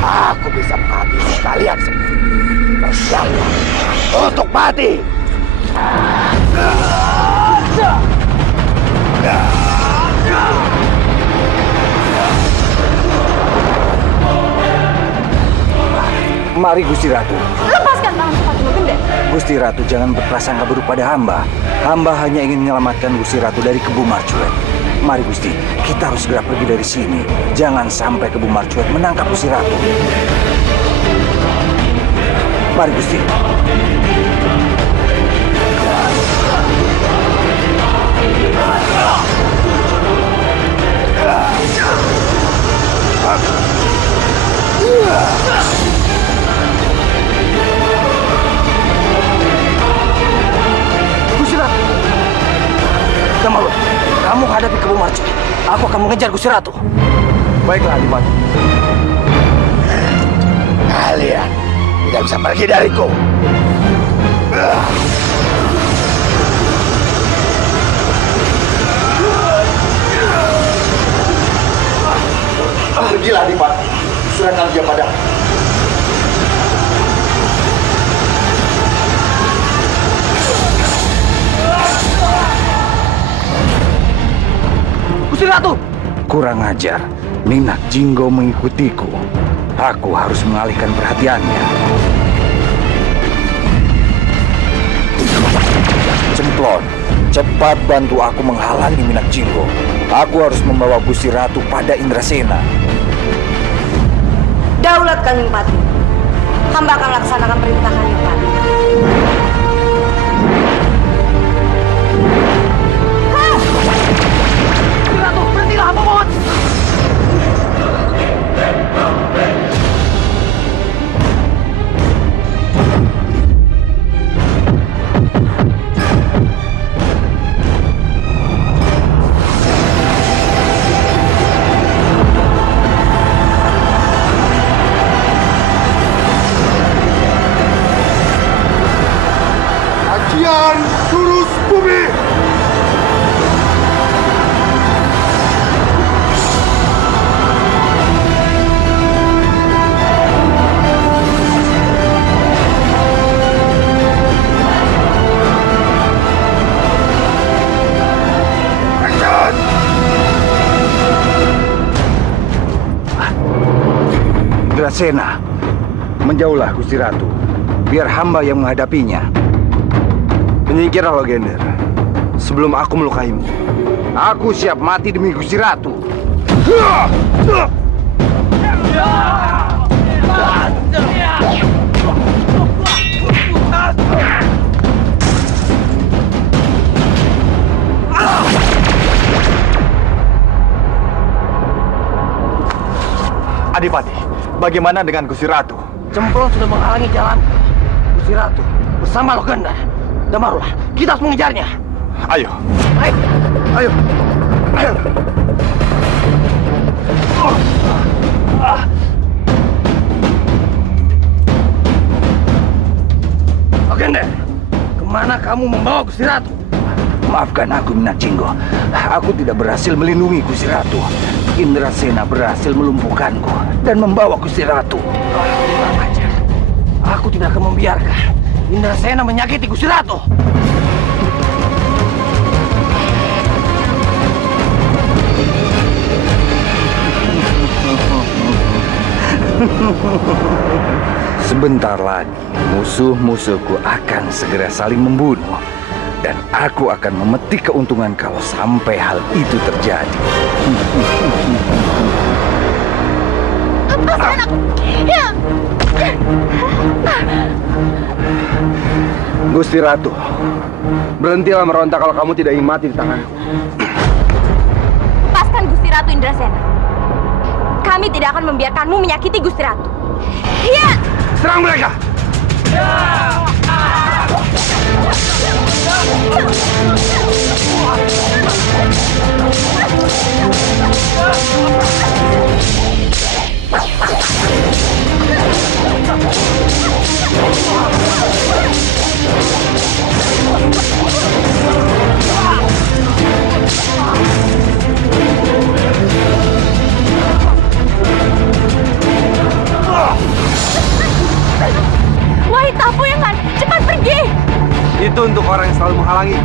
Aku bisa menghabisi kalian semua. Bersiaplah untuk mati. Mari Gusti Ratu. Lepaskan tangan Patih Logender. Gusti Ratu jangan berprasangka buruk pada hamba. Hamba hanya ingin menyelamatkan Gusti Ratu dari Kebu Marcuet. Mari Gusti, kita harus segera pergi dari sini. Jangan sampai Kebu Marcuet menangkap Gusti Ratu. Mari Gusti. Gusti Ratu, kamu hadapi Kebu Marcuet. Aku akan mengejar Gusti Ratu. Baiklah, Adipati. Kalian tidak bisa pergi dariku. Pergilah, Adipati. Serahkan dia padaku. Gusti Ratu! Kurang ajar. Minak Jinggo mengikutiku. Aku harus mengalihkan perhatiannya. Cemplon, cepat bantu aku menghalangi Minak Jinggo. Aku harus membawa Gusti Ratu pada Indrasena. Daulat Kanjeng Patih. Hamba akan laksanakan perintah Kanjeng Patih. Indrasena. Menjauhlah Gusti Ratu, biar hamba yang menghadapinya. Menyingkirlah Legender sebelum aku melukaimu. Aku siap mati demi Gusti Ratu. Adipati, bagaimana dengan Gusti Ratu? Cemplon sudah menghalangi jalan. Gusti Ratu bersama Legenda. Damarullah, kita harus mengejarnya. Ayo. Baik. Ayo. Ayo. Legenda, kemana kamu membawa Gusti Ratu? Maafkan aku, Minacinggo. Aku tidak berhasil melindungi Gusti Ratu. Indrasena berhasil melumpuhkanku dan membawa Gusti Ratu. Kurang ajar. Aku tidak akan membiarkan Indrasena menyakiti Gusti Ratu. Sebentar lagi musuh-musuhku akan segera saling membunuh. Dan aku akan memetik keuntungan kalau sampai hal itu terjadi. Gusti Ratu, berhentilah meronta kalau kamu tidak ingin mati di tanganku. Lepaskan Gusti Ratu Indrasena. Kami tidak akan membiarkanmu menyakiti Gusti Ratu. Iya. Serang mereka! Wahai Tapu yang kan, cepat pergi! Itu untuk orang yang selalu menghalangi.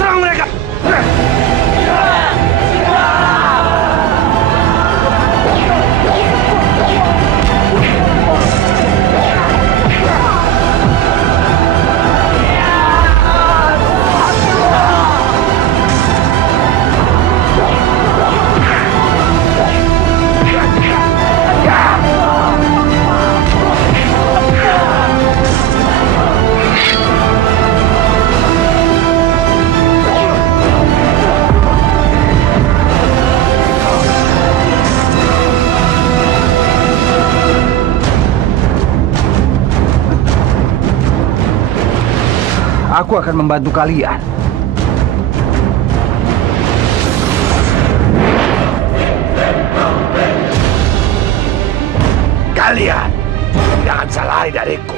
Serang mereka! Aku akan membantu kalian. Kalian tidak akan bisa lari dariku.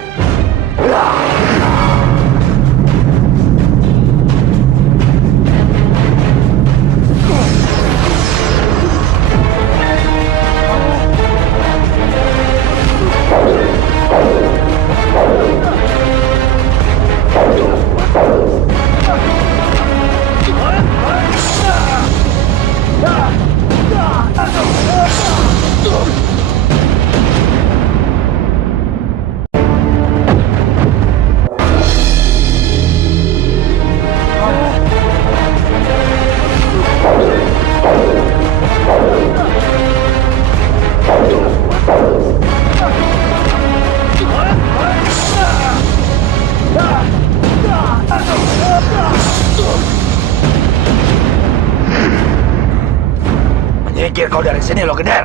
Menyingkir kau dari sini, Legender.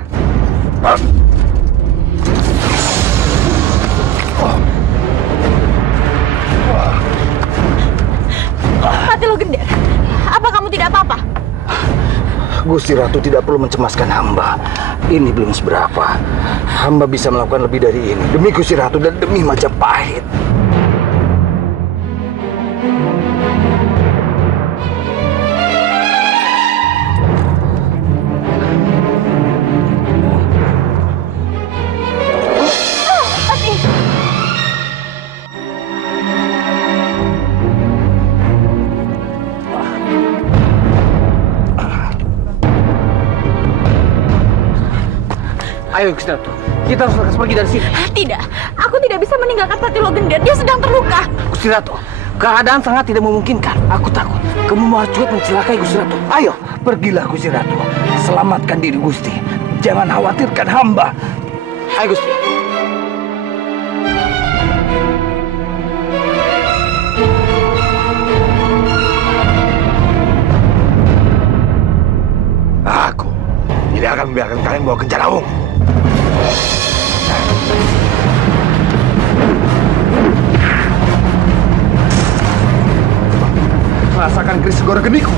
Mati Legender. Apa kamu tidak apa-apa? Gusti Ratu tidak perlu mencemaskan hamba. Ini belum seberapa. Hamba bisa melakukan lebih dari ini. Demi Gusti Ratu dan demi Majapahit. Ayo Gusti Ratu, kita harus lekas pergi dari sini. Tidak, aku tidak bisa meninggalkan Patih Logender. Dia sedang terluka. Gusti Ratu, keadaan sangat tidak memungkinkan. Aku takut kamu marcuat mencelakai Gusti Ratu. Ayo, pergilah Gusti Ratu. Selamatkan diri Gusti. Jangan khawatirkan hamba. Ayo Gusti. Aku tidak akan membiarkan kalian bawa Genjaraung. Rasakan keris segoro geniku.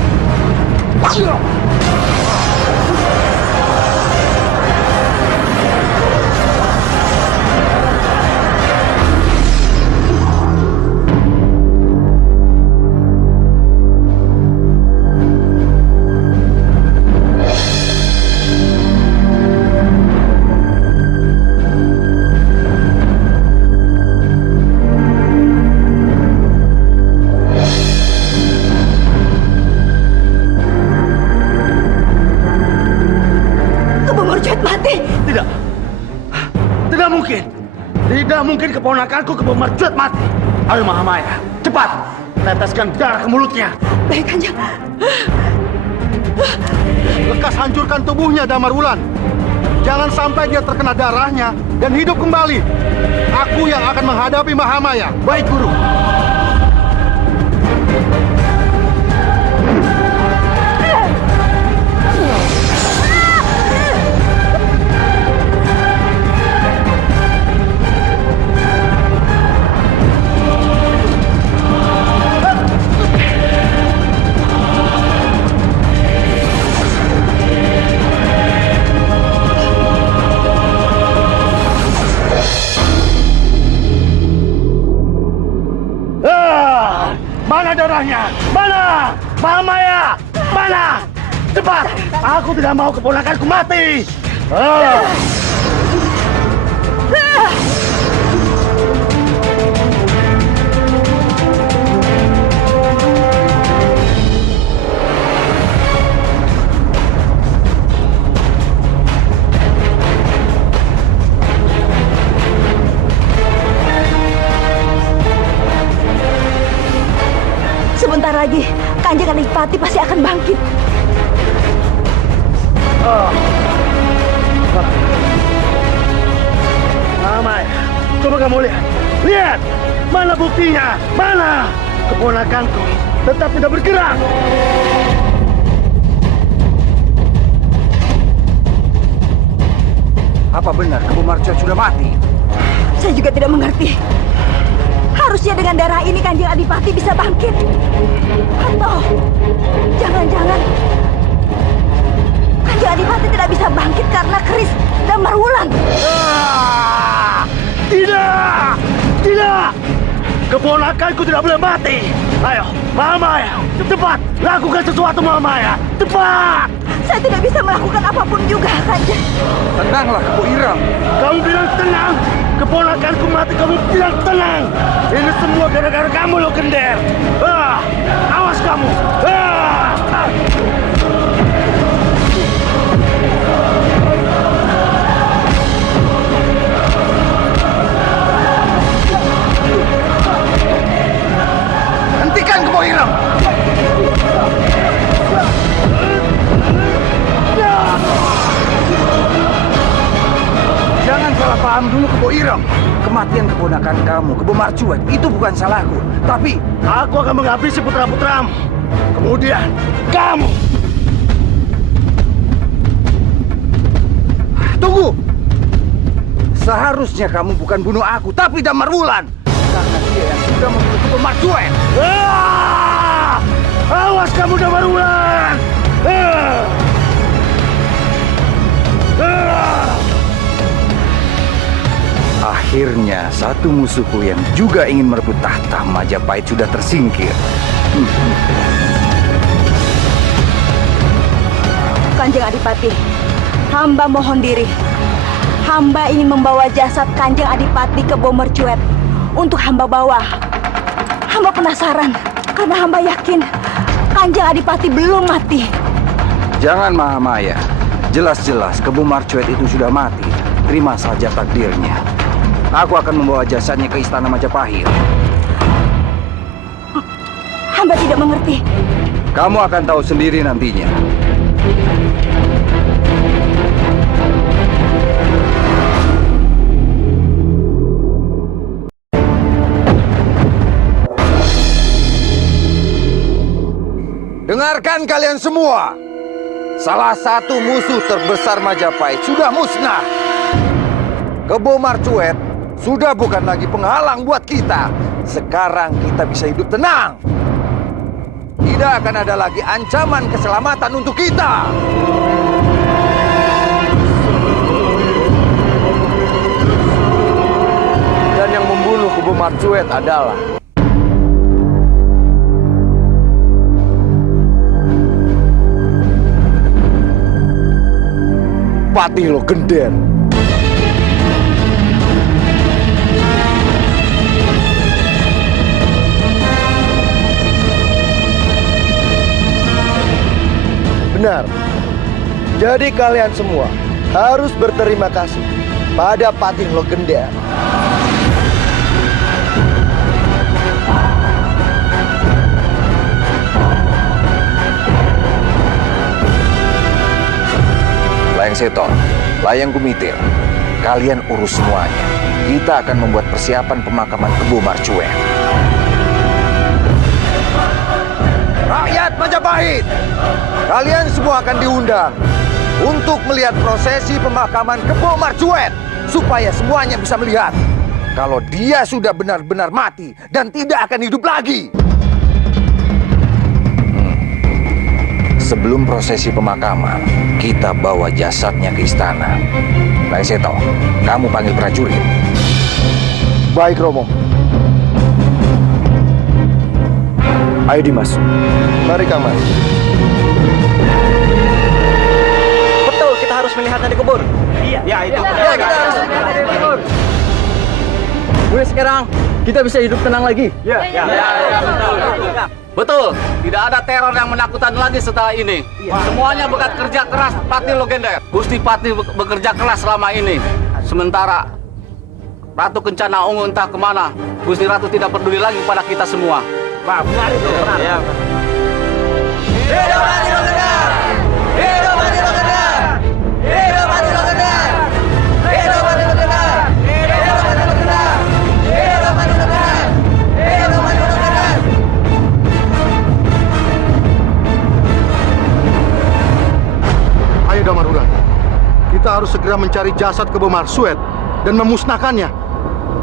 Tidak mungkin keponakanku kepemercut mati. Ayo Mahamaya, cepat teteskan darah ke mulutnya. Baik, Kanjeng. Lekas hancurkan tubuhnya, Damar Wulan. Jangan sampai dia terkena darahnya dan hidup kembali. Aku yang akan menghadapi Mahamaya. Baik, Guru. Mana darahnya? Mana? Mahamaya! Mana? Cepat! Aku tidak mau keponakanku mati! Sebentar lagi, Kanjeng Adipati pasti akan bangkit. Mahamaya, coba kamu lihat. Lihat! Mana buktinya? Mana? Keponakanku tetap tidak bergerak. Apa benar Kebu Marcuat sudah mati? Saya juga tidak mengerti. Harusnya dengan darah ini Kanjeng Adipati bisa bangkit. Atau jangan-jangan Kanjeng Adipati tidak bisa bangkit karena keris Damar Wulan. Tidak! Tidak! Keponakanku tidak boleh mati. Ayo, Mahamaya, cepat lakukan sesuatu, Mahamaya. Cepat! Saya tidak bisa melakukan apapun juga, Kanjeng. Tenanglah, Kebu Iram. Kamu bilang tenang. Keponakanku mati, kamu bilang tenang. Ini semua gara-gara kamu, Logender. Awas kamu. Hentikan Kebu Iram. Jangan salah paham dulu, Kebu Iram. Kematian keponakan kamu, Kebu Marcuat, itu bukan salahku. Tapi aku akan menghabisi putra-putramu. Kemudian kamu. Tunggu. Seharusnya kamu bukan bunuh aku, tapi Damar Wulan. Karena dia yang sudah membunuh Kebu Marcuat. Awas kamu, Damar Wulan. Akhirnya satu musuhku yang juga ingin merebut tahta Majapahit sudah tersingkir. Kanjeng Adipati, hamba mohon diri. Hamba ingin membawa jasad Kanjeng Adipati ke Bomercuet untuk hamba bawa. Hamba penasaran karena hamba yakin Kanjeng Adipati belum mati. Jangan Mahamaya. Jelas-jelas Kebo Marcuet itu sudah mati. Terima saja takdirnya. Aku akan membawa jasadnya ke istana Majapahit. Hamba tidak mengerti. Kamu akan tahu sendiri nantinya. Dengarkan kalian semua. Salah satu musuh terbesar Majapahit sudah musnah. Kebo Marcuet sudah bukan lagi penghalang buat kita. Sekarang kita bisa hidup tenang. Tidak akan ada lagi ancaman keselamatan untuk kita. Dan yang membunuh Kebo Marcuet adalah Patih Logender. Benar. Jadi kalian semua harus berterima kasih pada Patih Logender. Layang Seto, Layang Gumitir, kalian urus semuanya. Kita akan membuat persiapan pemakaman Kebo Marcuet. Rakyat Majapahit, kalian semua akan diundang untuk melihat prosesi pemakaman Kebo Marcuet, supaya semuanya bisa melihat kalau dia sudah benar-benar mati dan tidak akan hidup lagi. Sebelum prosesi pemakaman, kita bawa jasadnya ke istana. Layang Seto, kamu panggil prajurit. Baik, Romo. Ayo Dimas. Mari Kang Mas. Betul, kita harus melihatnya di kubur. Iya. Ya, itu. Ya, kita harus melihatnya di kubur. Mulai sekarang kita bisa hidup tenang lagi. Ya, betul. Betul, tidak ada teror yang menakutkan lagi setelah ini. Semuanya berkat kerja keras Patih Logender. Gusti Patih bekerja keras selama ini. Sementara Ratu Kencana Ungu entah kemana. Gusti Ratu tidak peduli lagi pada kita semua. Pak, benar itu. Ya. Hidup Patih Logender! Hidup Patih Logender! Hidup Patih Logender! Hidup Patih Logender! Hidup Patih Logender! Hidup Patih Logender! Hidup Patih Logender! Ayo Damarwulan. Kita harus segera mencari jasad Kebo Marcuet dan memusnahkannya.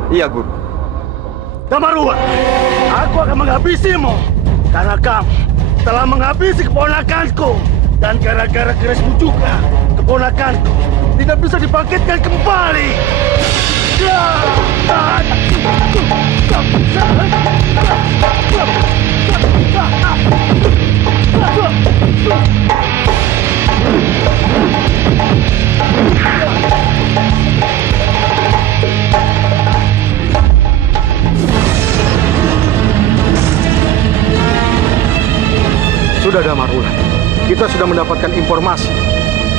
Iya, Guru. Damarwulan, aku akan menghabisimu karena kamu telah menghabisi keponakanku, dan gara-gara kerismu juga keponakanku tidak bisa dibangkitkan kembali. Sudah Damarwulan, kita sudah mendapatkan informasi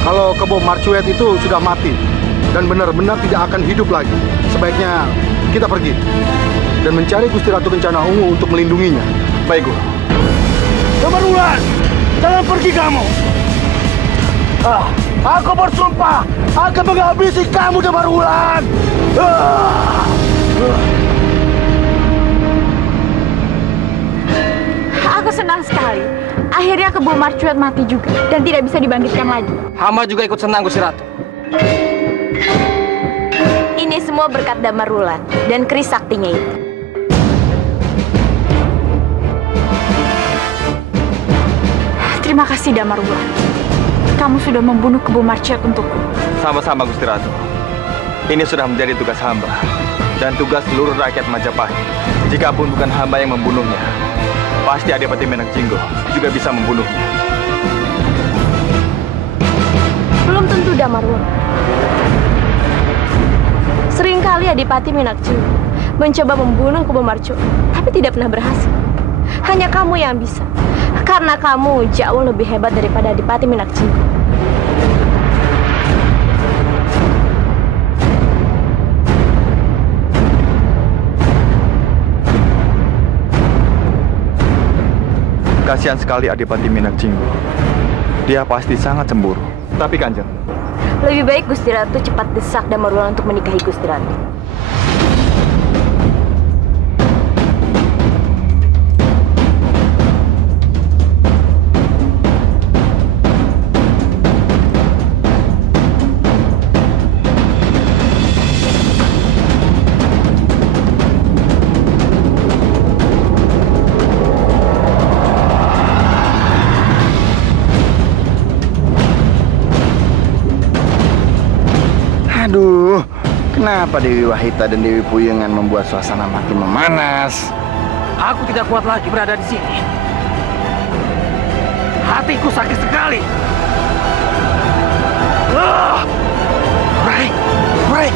kalau Kebo Marcuet itu sudah mati dan benar-benar tidak akan hidup lagi. Sebaiknya kita pergi dan mencari Gusti Ratu Kencana Ungu untuk melindunginya. Baik, Guru. Damarwulan, jangan pergi kamu. Aku bersumpah akan menghabisi kamu, Damarwulan. Aku senang sekali. Akhirnya Kebo Marcuet mati juga dan tidak bisa dibangkitkan lagi. Hamba juga ikut senang, Gusti Ratu. Ini semua berkat Damarwulan dan keris saktinya itu. Terima kasih Damarwulan. Kamu sudah membunuh Kebo Marcuet untukku. Sama-sama, Gusti Ratu. Ini sudah menjadi tugas hamba. Dan tugas seluruh rakyat Majapahit, jikapun bukan hamba yang membunuhnya, pasti Adipati Menakjinggo juga bisa membunuhnya. Belum tentu, Damarwulan. Seringkali Adipati Menakjinggo mencoba membunuh Kubo Marco, tapi tidak pernah berhasil. Hanya kamu yang bisa, karena kamu jauh lebih hebat daripada Adipati Menakjinggo. Kasihan sekali Adipati Menakjinggo. Dia pasti sangat cemburu. Tapi Kanjeng, Lebih baik Gusti Ratu cepat desak Damarwulan untuk menikahi Gusti Ratu. Aduh, kenapa Dewi Wahita dan Dewi Puyengan membuat suasana makin memanas? Aku tidak kuat lagi berada di sini. Hatiku sakit sekali. Rai, Rai.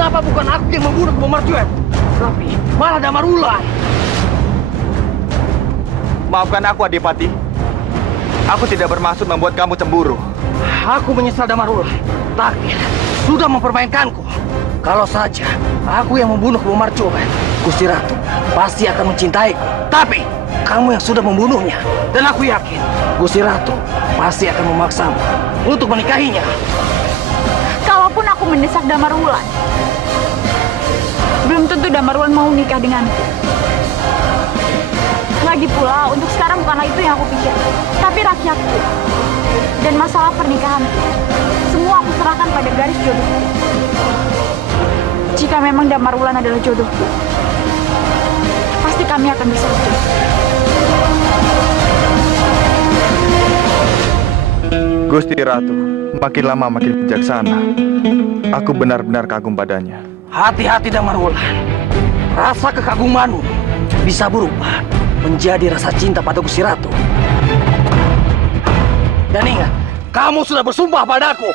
Kenapa bukan aku yang membunuh Kubo Marjuet, tapi malah Damarwulan? maafkan aku Adipati. Aku tidak bermaksud membuat kamu cemburu. Aku menyesal Damarwulan. Takdir sudah mempermainkanku. Kalau saja aku yang membunuh Kubo Marjuet, Gusti Ratu pasti akan mencintaiku. Tapi kamu yang sudah membunuhnya, dan aku yakin Gusti Ratu pasti akan memaksamu untuk menikahinya. Kalaupun aku mendesak Damarwulan, belum tentu Damarwulan mau nikah denganku. Lagi pula, untuk sekarang bukanlah itu yang aku pikir, tapi rakyatku dan masalah pernikahanku. Semua aku serahkan pada garis jodohku. Jika memang Damarwulan adalah jodohku, pasti kami akan bersatu. Gusti Ratu, makin lama makin bijaksana. Aku benar-benar kagum padanya. Hati-hati Damarwulan. Rasa kekagumanmu bisa berubah menjadi rasa cinta pada Gusti Ratu. Dan ingat, kamu sudah bersumpah padaku